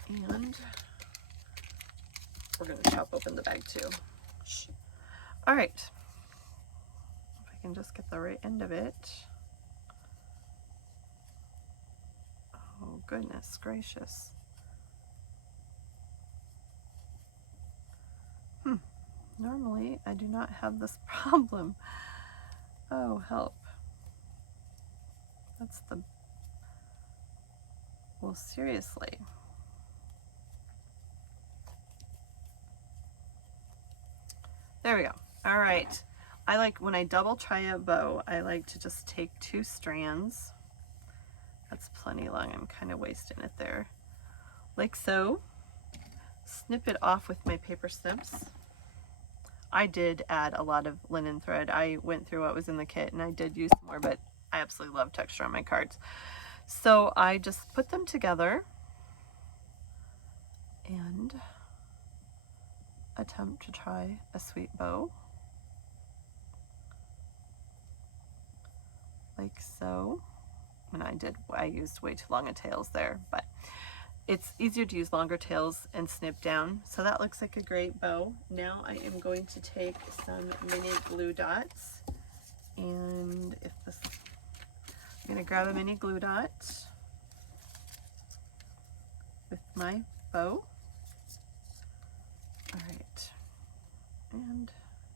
And we're gonna chop open the bag too. All right, if I can just get the right end of it. Oh, goodness gracious. Normally, I do not have this problem. Oh, help. That's the... Well, seriously. There we go. All right. I like, when I double try a bow, I like to just take 2 strands. That's plenty long. I'm kind of wasting it there. Like so. Snip it off with my paper snips. I did add a lot of linen thread. I went through what was in the kit and I did use some more, but I absolutely love texture on my cards. So I just put them together and attempt to try a sweet bow. Like so. And I used way too long of tails there, but it's easier to use longer tails and snip down. So that looks like a great bow. Now I am going to take some mini glue dots, and I'm going to grab a mini glue dot with my bow. All right, and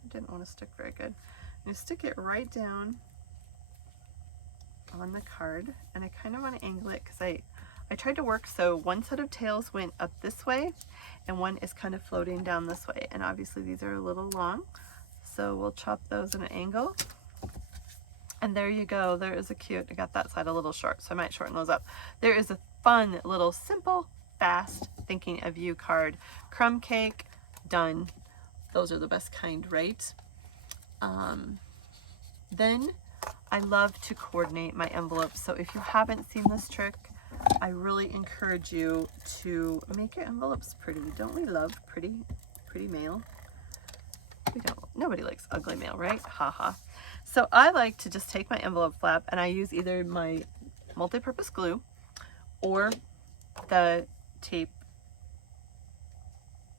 it didn't want to stick very good. I'm going to stick it right down on the card, and I kind of want to angle it because I tried to work so one set of tails went up this way and one is kind of floating down this way, and obviously these are a little long, so we'll chop those at an angle. And there you go. There is a cute, I got that side a little short, so I might shorten those up. There is a fun little simple, fast Thinking of You card. Crumb cake, done. Those are the best kind, right? Then I love to coordinate my envelopes. So if you haven't seen this trick, I really encourage you to make your envelopes pretty. Don't we love pretty mail? We don't. Nobody likes ugly mail, right? Haha. So I like to just take my envelope flap and I use either my multi-purpose glue or the tape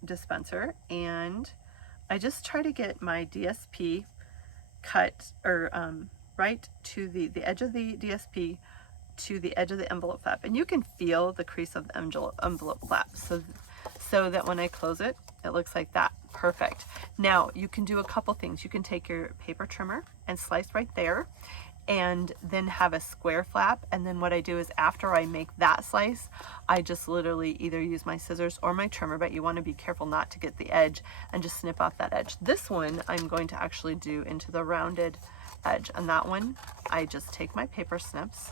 dispenser, and I just try to get my DSP cut or right to the edge of the DSP to the edge of the envelope flap, and you can feel the crease of the envelope flap so that when I close it, it looks like that. Perfect. Now you can do a couple things. You can take your paper trimmer and slice right there, and then have a square flap. And then what I do is after I make that slice, I just literally either use my scissors or my trimmer, but you want to be careful not to get the edge, and just snip off that edge. This one I'm going to actually do into the rounded edge, and that one I just take my paper snips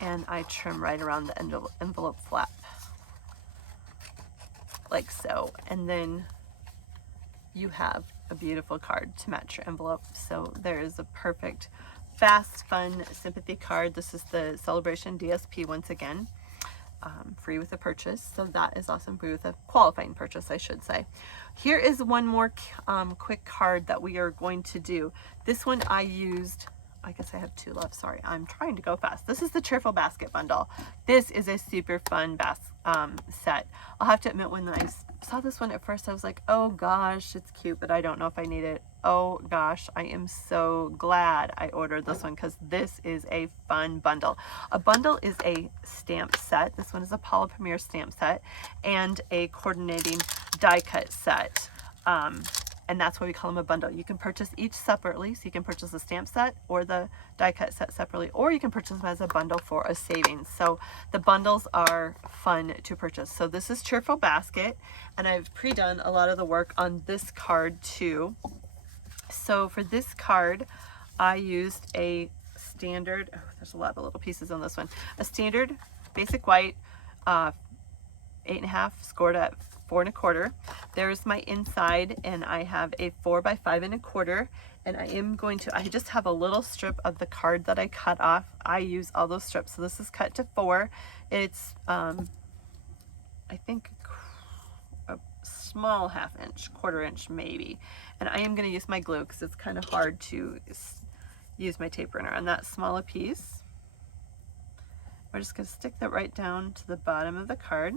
and I trim right around the envelope flap like so, and then you have a beautiful card to match your envelope. So there is a perfect, fast, fun sympathy card. This is the Celebration DSP once again, free with a purchase. So that is awesome, free with a qualifying purchase, I should say. Here is one more quick card that we are going to do. This one I used, I guess I have two left, sorry, I'm trying to go fast. This is the Cheerful Basket bundle. This is a super fun set. I'll have to admit, when I saw this one at first, I was like, oh gosh, it's cute, but I don't know if I need it. Oh gosh, I am so glad I ordered this one, because this is a fun bundle. A bundle is a stamp set. This one is a Paula Premier stamp set and a coordinating die cut set. And that's why we call them a bundle. You can purchase each separately, so you can purchase the stamp set or the die cut set separately, or you can purchase them as a bundle for a savings. So the bundles are fun to purchase. So this is Cheerful Basket, and I've pre-done a lot of the work on this card too. So for this card, I used a standard, oh, there's a lot of little pieces on this one, a standard basic white 8.5 scored at 4 1/4. There's my inside, and I have a 4 by 5 1/4, and I just have a little strip of the card that I cut off. I use all those strips, so this is cut to 4. It's I think a small 1/2 inch, 1/4 inch maybe, and I am going to use my glue because it's kind of hard to use my tape runner on that smaller piece. We're just going to stick that right down to the bottom of the card,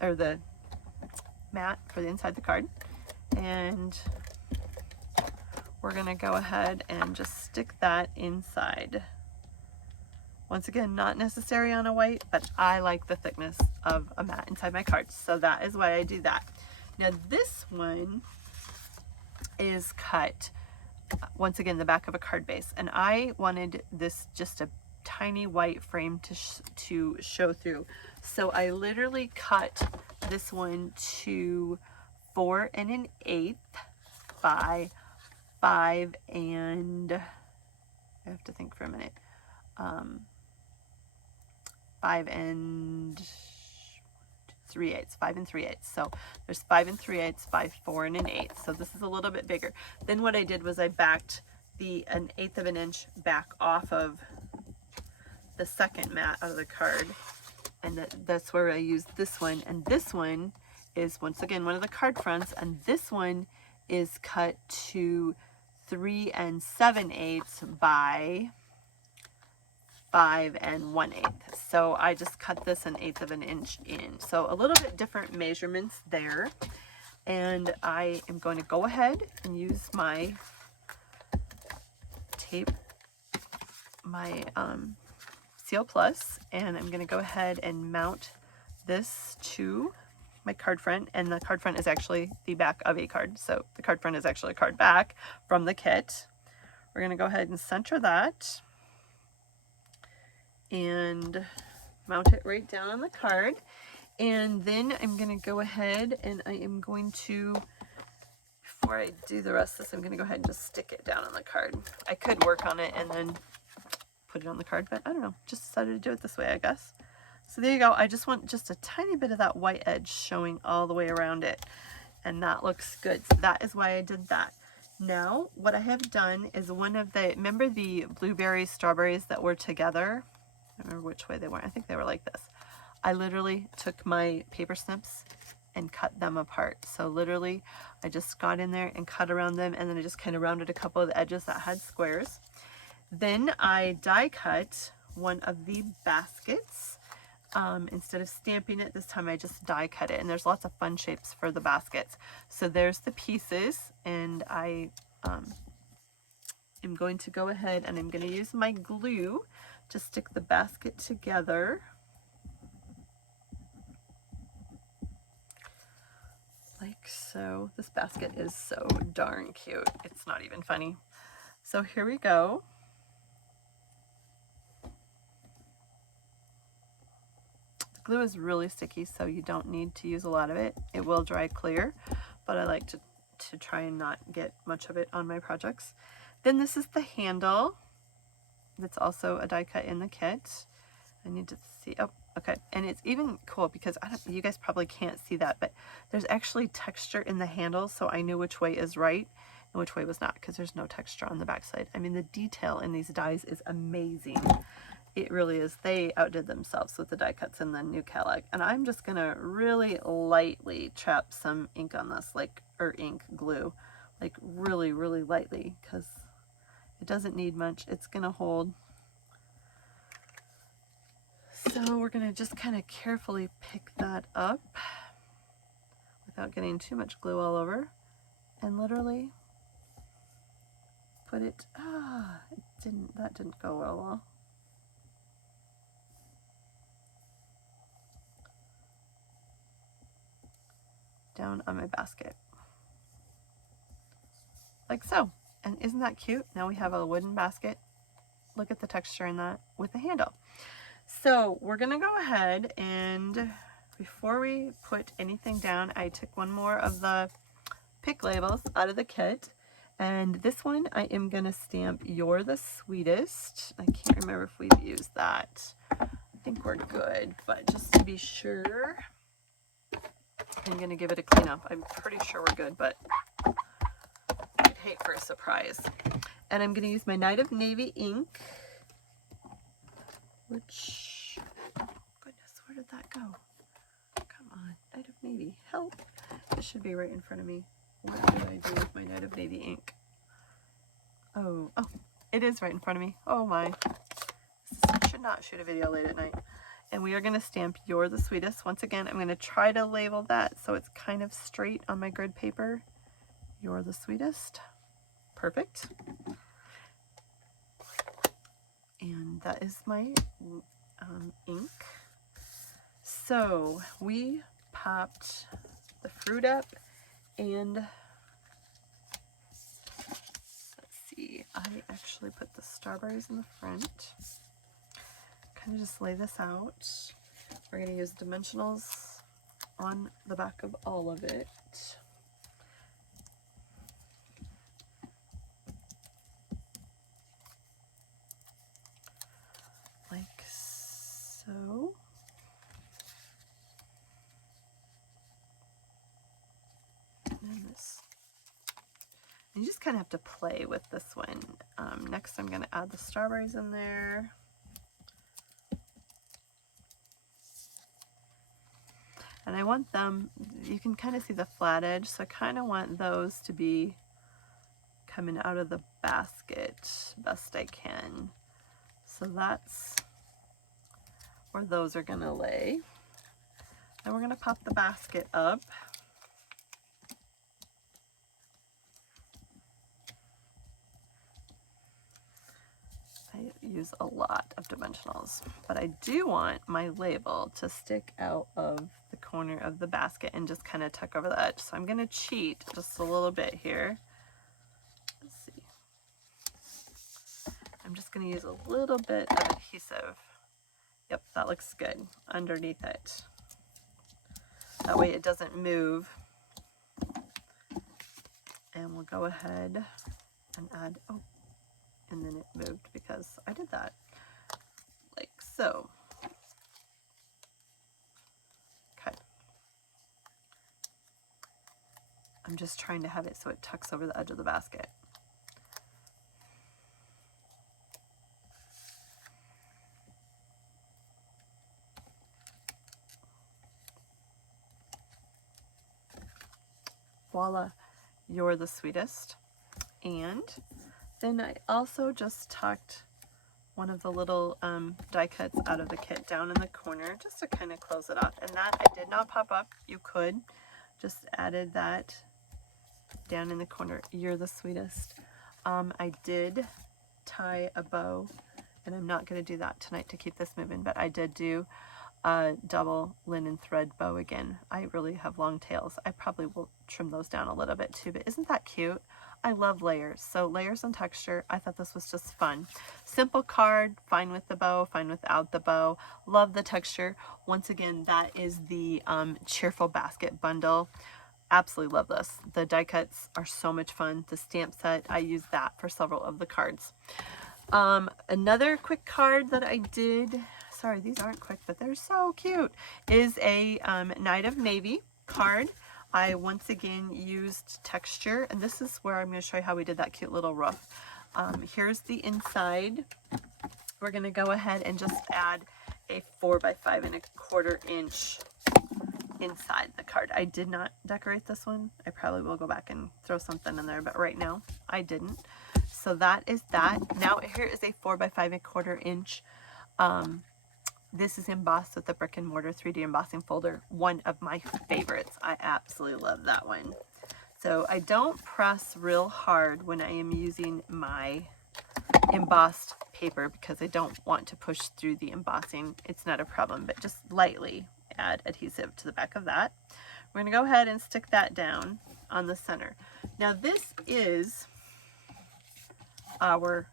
or the mat for the inside the card, and we're going to go ahead and just stick that inside. Once again, not necessary on a white, but I like the thickness of a mat inside my cards, so that is why I do that. Now this one is cut, once again, the back of a card base, and I wanted this just a tiny white frame to show through. So I literally cut this one to 4 1/8 by 5 and, I have to think for a minute, 5 3/8, 5 3/8. So there's 5 3/8 by 4 1/8. So this is a little bit bigger. Then what I did was I backed an 1/8 of an inch back off of the second mat out of the card, and that's where I used this one. And this one is once again one of the card fronts, and this one is cut to 3 7/8 by 5 1/8. So I just cut this 1/8 of an inch in. So a little bit different measurements there. And I am going to go ahead and use my tape, my Seal Plus, and I'm going to go ahead and mount this to my card front, and the card front is actually the back of a card, so the card front is actually a card back from the kit. We're going to go ahead and center that and mount it right down on the card, and then I'm going to go ahead and I am going to, before I do the rest of this, I'm going to go ahead and just stick it down on the card. I could work on it and then put it on the card, but I don't know, just decided to do it this way, I guess. So there you go. I just want just a tiny bit of that white edge showing all the way around it, and that looks good. So that is why I did that. Now, what I have done is one of the, remember the blueberries, strawberries that were together? I don't remember which way they were. I think they were like this. I literally took my paper snips and cut them apart. So literally, I just got in there and cut around them, and then I just kind of rounded a couple of the edges that had squares. Then I die cut one of the baskets. Instead of stamping it, this time I just die cut it, and there's lots of fun shapes for the baskets. So there's the pieces, and I am going to go ahead and I'm going to use my glue to stick the basket together. Like so. This basket is so darn cute. It's not even funny. So here we go. Glue is really sticky, so you don't need to use a lot of it. It will dry clear, but I like to try and not get much of it on my projects. Then this is the handle. That's also a die cut in the kit. I need to see, oh, okay. And it's even cool because you guys probably can't see that, but there's actually texture in the handle, so I knew which way is right and which way was not, because there's no texture on the backside. I mean, the detail in these dies is amazing. It really is. They outdid themselves with the die cuts in the new catalog. And I'm just gonna really lightly trap some ink on this, like, or ink glue, like really, really lightly, because it doesn't need much. It's gonna hold. So we're gonna just kind of carefully pick that up without getting too much glue all over, and literally put it, that didn't go well. Down on my basket. Like so. And isn't that cute? Now we have a wooden basket. Look at the texture in that with the handle. So we're gonna go ahead, and before we put anything down, I took one more of the pick labels out of the kit, and this one I am gonna stamp "You're the Sweetest." I can't remember if we've used that. I think we're good, but just to be sure, I'm gonna give it a clean up. I'm pretty sure we're good, but I'd hate for a surprise. And I'm gonna use my Night of Navy ink, which, goodness, where did that go? Come on, Night of Navy, help. It should be right in front of me. What did I do with my Night of Navy ink? Oh, it is right in front of me. Oh my. I should not shoot a video late at night. And we are going to stamp "You're the Sweetest." Once again, I'm going to try to label that so it's kind of straight on my grid paper. "You're the Sweetest." Perfect. And that is my ink. So we popped the fruit up, and let's see, I actually put the strawberries in the front. Kind of just lay this out. We're going to use dimensionals on the back of all of it. Like so. And this. You just kind of have to play with this one. Next I'm going to add the strawberries in there. And I want them, you can kind of see the flat edge, so I kind of want those to be coming out of the basket best I can. So that's where those are gonna lay. Then we're gonna pop the basket up. I use a lot of dimensionals, but I do want my label to stick out of the corner of the basket and just kind of tuck over the edge. So I'm gonna cheat just a little bit here. Let's see. I'm just gonna use a little bit of adhesive. Yep, that looks good underneath it. That way it doesn't move. And we'll go ahead and add, oh, and then it moved because I did that, like so. Okay. I'm just trying to have it so it tucks over the edge of the basket. Voila, you're the sweetest. And then I also just tucked one of the little die cuts out of the kit down in the corner just to kind of close it off. And that I did not pop up. You could just added that down in the corner. You're the sweetest. I did tie a bow, and I'm not going to do that tonight to keep this moving, but I did do a double linen thread bow again. I really have long tails. I probably will trim those down a little bit too, but isn't that cute? I love layers. So layers and texture, I thought this was just fun. Simple card, fine with the bow, fine without the bow. Love the texture. Once again, that is the Cheerful Basket bundle. Absolutely love this. The die cuts are so much fun. The stamp set, I used that for several of the cards. Another quick card that I did, sorry, these aren't quick, but they're so cute, is a Night of Navy card. I once again used texture, and this is where I'm going to show you how we did that cute little roof. Here's the inside. We're going to go ahead and just add a 4x5¼ inch inside the card. I did not decorate this one. I probably will go back and throw something in there, but right now I didn't. So that is that. Now here is a 4x5¼ inch. This is embossed with the brick and mortar 3D embossing folder. One of my favorites. I absolutely love that one. So I don't press real hard when I am using my embossed paper because I don't want to push through the embossing. It's not a problem, but just lightly add adhesive to the back of that. We're going to go ahead and stick that down on the center. Now this is our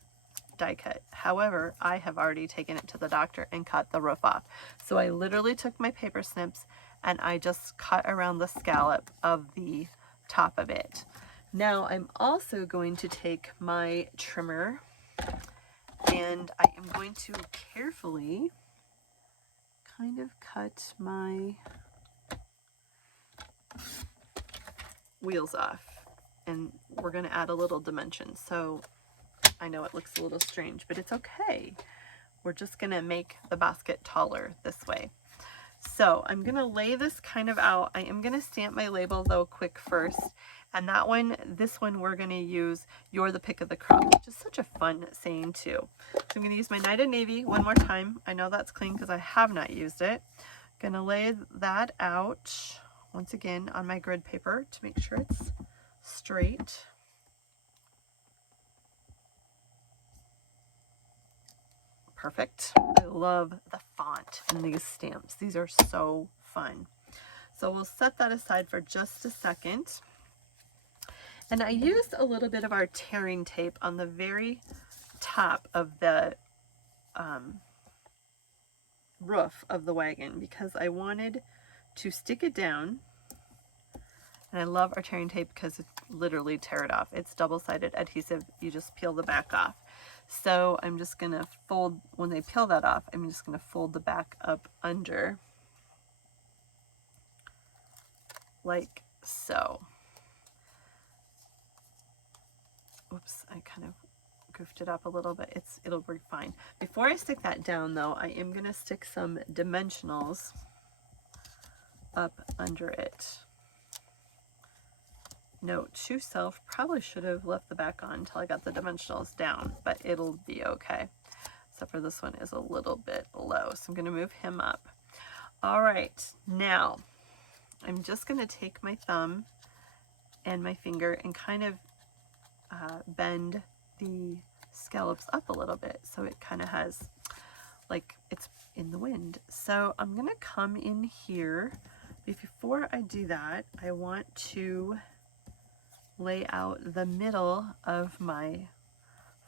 die cut. However, I have already taken it to the doctor and cut the roof off. So I literally took my paper snips and I just cut around the scallop of the top of it. Now I'm also going to take my trimmer and I am going to carefully kind of cut my wheels off, and we're going to add a little dimension. So I know it looks a little strange, but it's okay. We're just going to make the basket taller this way. So I'm going to lay this kind of out. I am going to stamp my label though quick first. And that one, this one, we're going to use "You're the pick of the crop," which is such a fun saying too. So I'm going to use my Night of Navy one more time. I know that's clean because I have not used it. Going to lay that out once again on my grid paper to make sure it's straight. Perfect. I love the font in these stamps. These are so fun. So we'll set that aside for just a second. And I used a little bit of our tearing tape on the very top of the roof of the wagon because I wanted to stick it down. And I love our tearing tape because it's literally tear it off. It's double-sided adhesive. You just peel the back off. So I'm just going to fold, when they peel that off, I'm just going to fold the back up under like so. Oops, I kind of goofed it up a little bit. It'll work fine. Before I stick that down though, I am going to stick some dimensionals up under it. Note to self, probably should have left the back on until I got the dimensionals down, but it'll be okay. Except for this one is a little bit low, so I'm going to move him up. All right, now I'm just going to take my thumb and my finger and kind of bend the scallops up a little bit so it kind of has like it's in the wind. So I'm going to come in here. Before I do that, I want to lay out the middle of my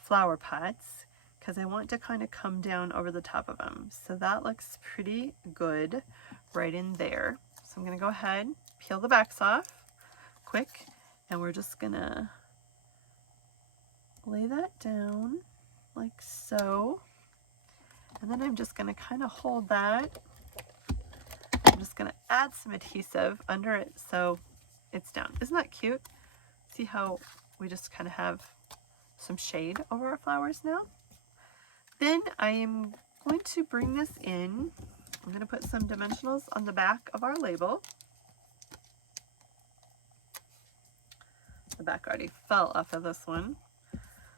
flower pots because I want to kind of come down over the top of them. So that looks pretty good right in there. So I'm going to go ahead, peel the backs off quick, and we're just going to lay that down like so. And then I'm just going to kind of hold that. I'm just going to add some adhesive under it so it's down. Isn't that cute? See how we just kind of have some shade over our flowers now? Then I am going to bring this in. I'm going to put some dimensionals on the back of our label. The back already fell off of this one.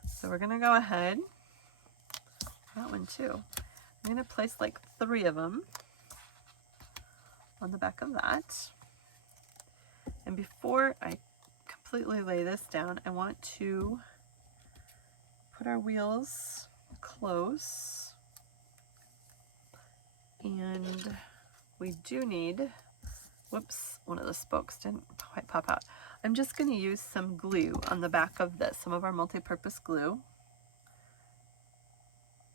So we're going to go ahead, that one too. I'm going to place like 3 of them on the back of that. And before I completely lay this down, I want to put our wheels close. And we do need, whoops, one of the spokes didn't quite pop out. I'm just going to use some glue on the back of this, some of our multi-purpose glue.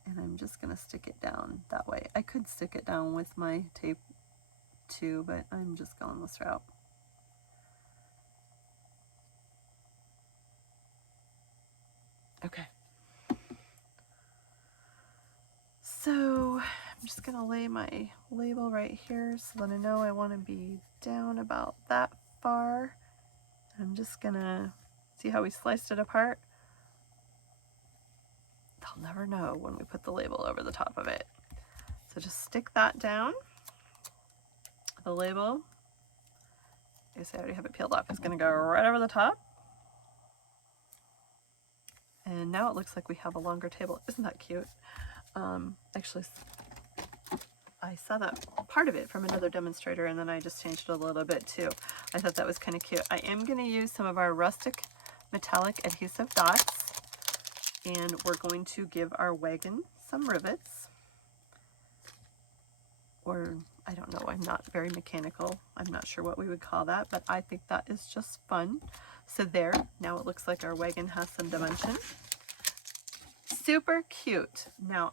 And I'm just going to stick it down that way. I could stick it down with my tape too, but I'm just going this route. Okay. So I'm just going to lay my label right here so that I know I want to be down about that far. I'm just going to see how we sliced it apart. They'll never know when we put the label over the top of it. So just stick that down. The label, I guess I already have it peeled off, it's going to go right over the top. And now it looks like we have a longer table. Isn't that cute? Actually, I saw that part of it from another demonstrator, and then I just changed it a little bit too. I thought that was kind of cute. I am going to use some of our rustic metallic adhesive dots, and we're going to give our wagon some rivets. Or, I don't know, I'm not very mechanical. I'm not sure what we would call that, but I think that is just fun. So there, now it looks like our wagon has some dimension. Super cute. Now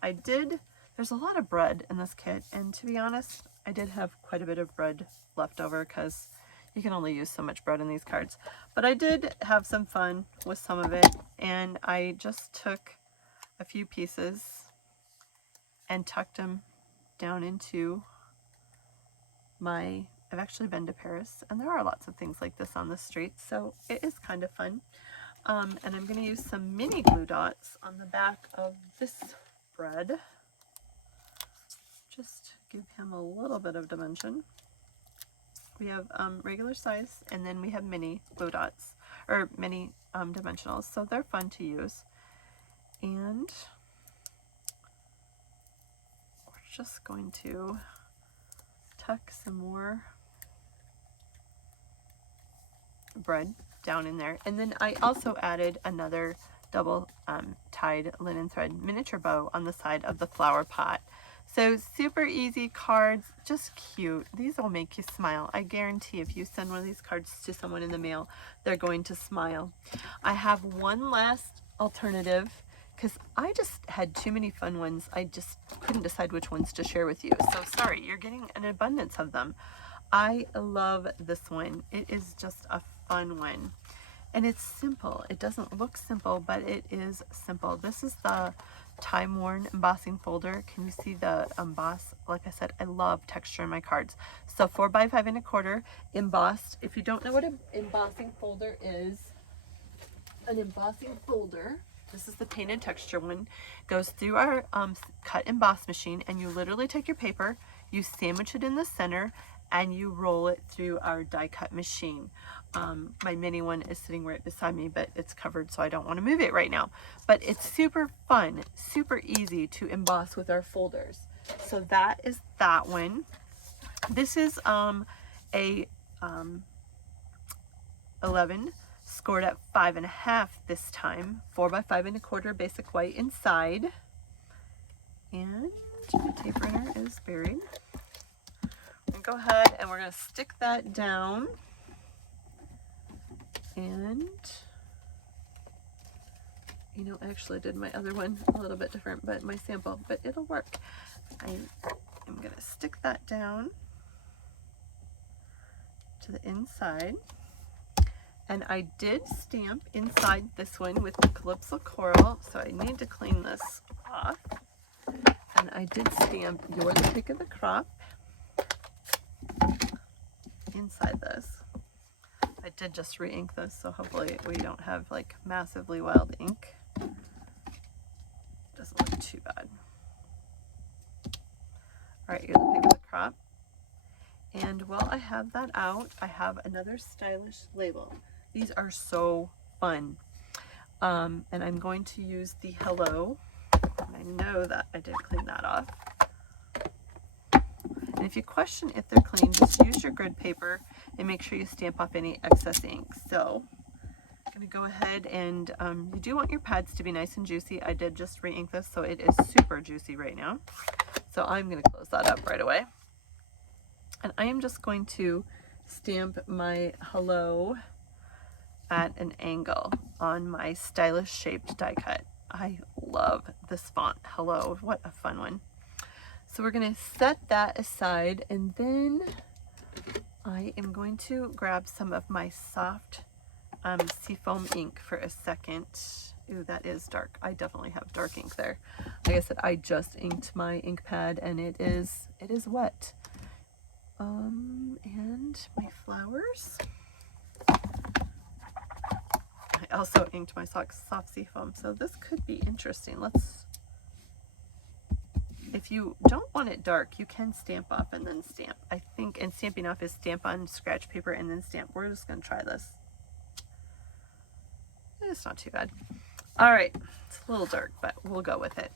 there's a lot of bread in this kit, and to be honest, I did have quite a bit of bread left over because you can only use so much bread in these cards. But I did have some fun with some of it, and I just took a few pieces and tucked them down into I've actually been to Paris, and there are lots of things like this on the street, so it is kind of fun. And I'm going to use some mini glue dots on the back of this bread. Just give him a little bit of dimension. We have regular size, and then we have mini glue dots, or mini dimensionals, so they're fun to use. And we're just going to tuck some more bread down in there. And then I also added another double tied linen thread miniature bow on the side of the flower pot. So super easy cards, just cute. These will make you smile. I guarantee if you send one of these cards to someone in the mail, they're going to smile. I have one last alternative because I just had too many fun ones. I just couldn't decide which ones to share with you. So sorry, you're getting an abundance of them. I love this one. It is just a fun one. And it's simple. It doesn't look simple, but it is simple. This is the time-worn embossing folder. Can you see the emboss? Like I said, I love texture in my cards. So 4 by 5 1/4 embossed. If you don't know what an embossing folder is, an embossing folder, this is the painted texture one, goes through our cut emboss machine, and you literally take your paper, you sandwich it in the center, and you roll it through our die cut machine. My mini one is sitting right beside me, but it's covered, so I don't want to move it right now. But it's super fun, super easy to emboss with our folders. So that is that one. This is a 11 scored at 5.5 this time, 4 by 5 1/4 basic white inside. And my tape runner is buried. Go ahead and we're going to stick that down, and you know, I actually did my other one a little bit different, but my sample, but it'll work. I'm going to stick that down to the inside, and I did stamp inside this one with the Calypso Coral, so I need to clean this off. And I did stamp You're the Pick of the Crop inside this. I did just re-ink this, so hopefully we don't have like massively wild ink. Doesn't look too bad. All right, you're the pick of the crop. And while I have that out, I have another stylish label. These are so fun. And I'm going to use the Hello. I know that I did clean that off. And if you question if they're clean, just use your grid paper and make sure you stamp off any excess ink. So I'm going to go ahead and you do want your pads to be nice and juicy. I did just re-ink this, so it is super juicy right now. So I'm going to close that up right away. And I am just going to stamp my Hello at an angle on my stylish shaped die cut. I love this font, Hello, what a fun one. So we're going to set that aside, and then I am going to grab some of my soft seafoam ink for a second. Ooh, that is dark. I definitely have dark ink there. Like I said, I just inked my ink pad and it is wet. And my flowers. I also inked my soft seafoam, so this could be interesting. If you don't want it dark, you can stamp off and then stamp. I think, and stamping off is stamp on scratch paper and then stamp. We're just going to try this. It's not too bad. All right, it's a little dark, but we'll go with it.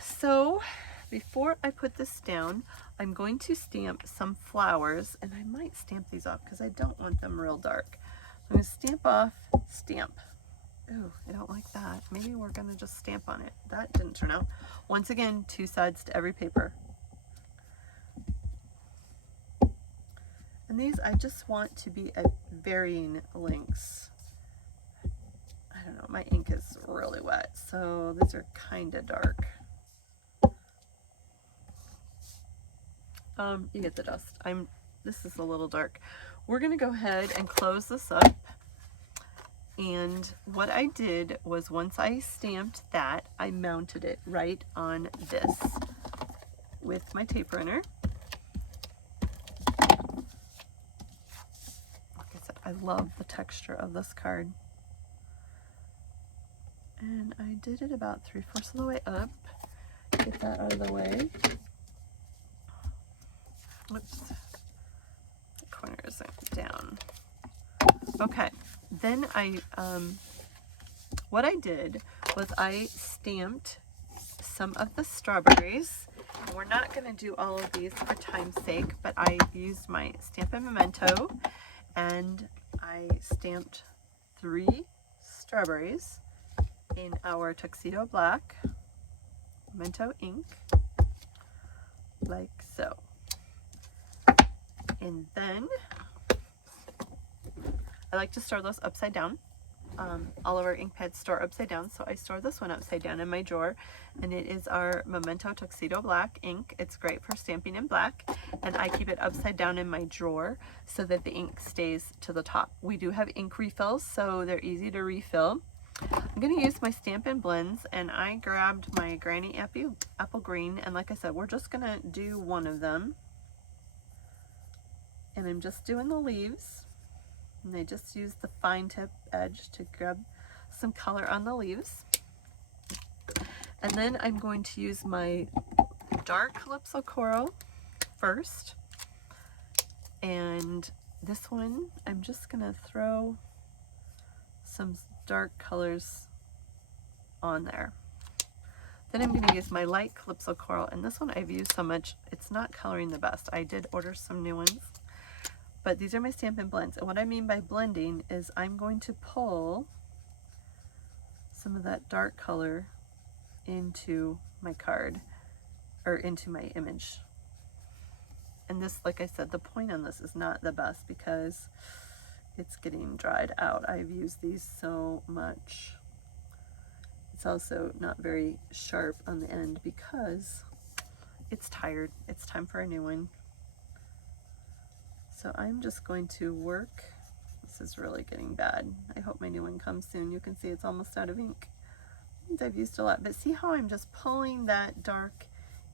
So before I put this down, I'm going to stamp some flowers, and I might stamp these off because I don't want them real dark. I'm going to stamp off, stamp. Ooh, I don't like that. Maybe we're going to just stamp on it. That didn't turn out. Once again, 2 sides to every paper. And these I just want to be at varying lengths. I don't know, my ink is really wet, so these are kind of dark. You get the dust. This is a little dark. We're going to go ahead and close this up. And what I did was, once I stamped that, I mounted it right on this with my tape runner. Like I said, I love the texture of this card. And I did it about 3/4 of the way up. Get that out of the way. Whoops. The corner isn't down. Okay. Then what I did was I stamped some of the strawberries. We're not going to do all of these for time's sake, but I used my Stampin' Memento and I stamped 3 strawberries in our Tuxedo Black Memento ink, like so. And then I like to store those upside down. All of our ink pads store upside down, so I store this one upside down in my drawer, and it is our Memento Tuxedo Black ink. It's great for stamping in black, and I keep it upside down in my drawer so that the ink stays to the top. We do have ink refills, so they're easy to refill. I'm going to use my Stampin Blends, and I grabbed my Granny Apple Green, and like I said, we're just going to do one of them. And I'm just doing the leaves, and I just use the fine tip edge to grab some color on the leaves. And then I'm going to use my dark Calypso Coral first, and this one I'm just gonna throw some dark colors on there. Then I'm going to use my light Calypso Coral, and this one I've used so much it's not coloring the best. I did order some new ones. But these are my Stampin' Blends, and what I mean by blending is I'm going to pull some of that dark color into my card, or into my image. And this, like I said, the point on this is not the best because it's getting dried out. I've used these so much. It's also not very sharp on the end because it's tired. It's time for a new one. So I'm just going to work. This is really getting bad. I hope my new one comes soon. You can see it's almost out of ink. I've used a lot, but see how I'm just pulling that dark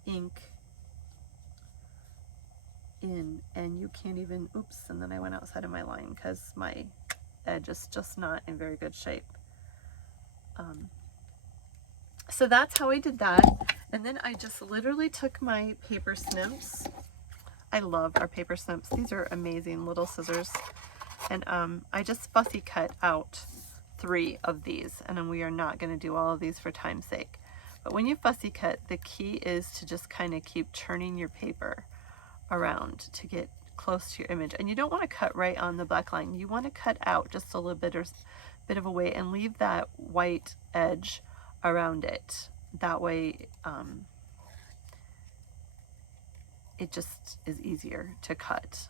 ink in, and you can't even, oops, and then I went outside of my line because my edge is just not in very good shape. So that's how I did that. And then I just literally took my paper snips. I love our paper snips. These are amazing little scissors. And I just fussy cut out 3 of these, and then we are not going to do all of these for time's sake. But when you fussy cut, the key is to just kind of keep turning your paper around to get close to your image. And you don't want to cut right on the black line. You want to cut out just a little bit of a way and leave that white edge around it. That way it just is easier to cut.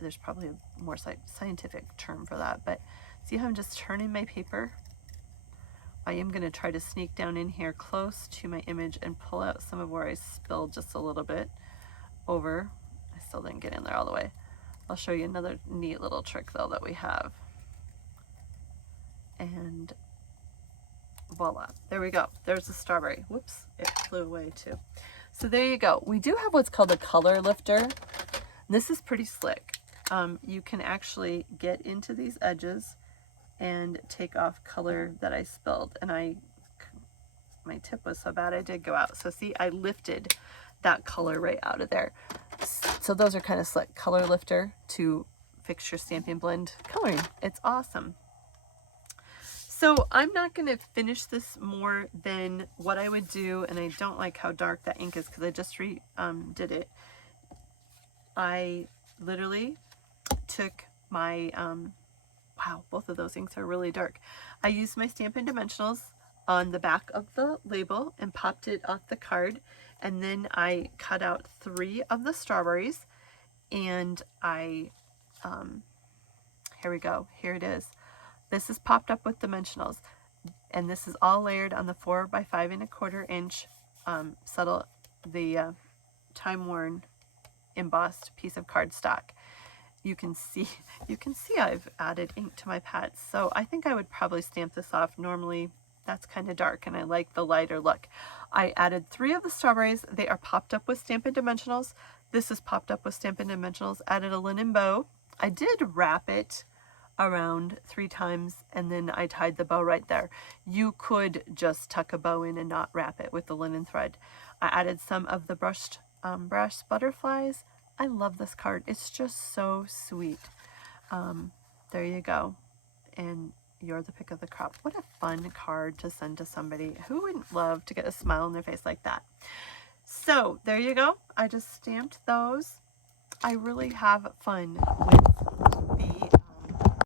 There's probably a more scientific term for that, but see how I'm just turning my paper? I am going to try to sneak down in here close to my image and pull out some of where I spilled just a little bit over. I still didn't get in there all the way. I'll show you another neat little trick though that we have. And voila, there we go. There's the strawberry. Whoops, it flew away too. So there you go. We do have what's called a color lifter. This is pretty slick. You can actually get into these edges and take off color that I spilled. And my tip was so bad I did go out. So see, I lifted that color right out of there. So those are kind of slick. Color lifter to fix your Stampin' Blend coloring. It's awesome. So I'm not going to finish this more than what I would do, and I don't like how dark that ink is because I just did it. I literally took my, wow, both of those inks are really dark. I used my Stampin' Dimensionals on the back of the label and popped it off the card, and then I cut out 3 of the strawberries, and I, here we go, here it is. This is popped up with dimensionals, and this is all layered on the 4 by 5 1/4 inch subtle, the time-worn embossed piece of cardstock. You can see I've added ink to my pads, so I think I would probably stamp this off. Normally that's kind of dark, and I like the lighter look. I added 3 of the strawberries. They are popped up with Stampin' Dimensionals. This is popped up with Stampin' Dimensionals. Added a linen bow. I did wrap it around 3 times, and then I tied the bow right there. You could just tuck a bow in and not wrap it with the linen thread. I added some of the brushed brass butterflies. I love this card. It's just so sweet. There you go. And you're the pick of the crop. What a fun card to send to somebody. Who wouldn't love to get a smile on their face like that? So there you go. I just stamped those. I really have fun with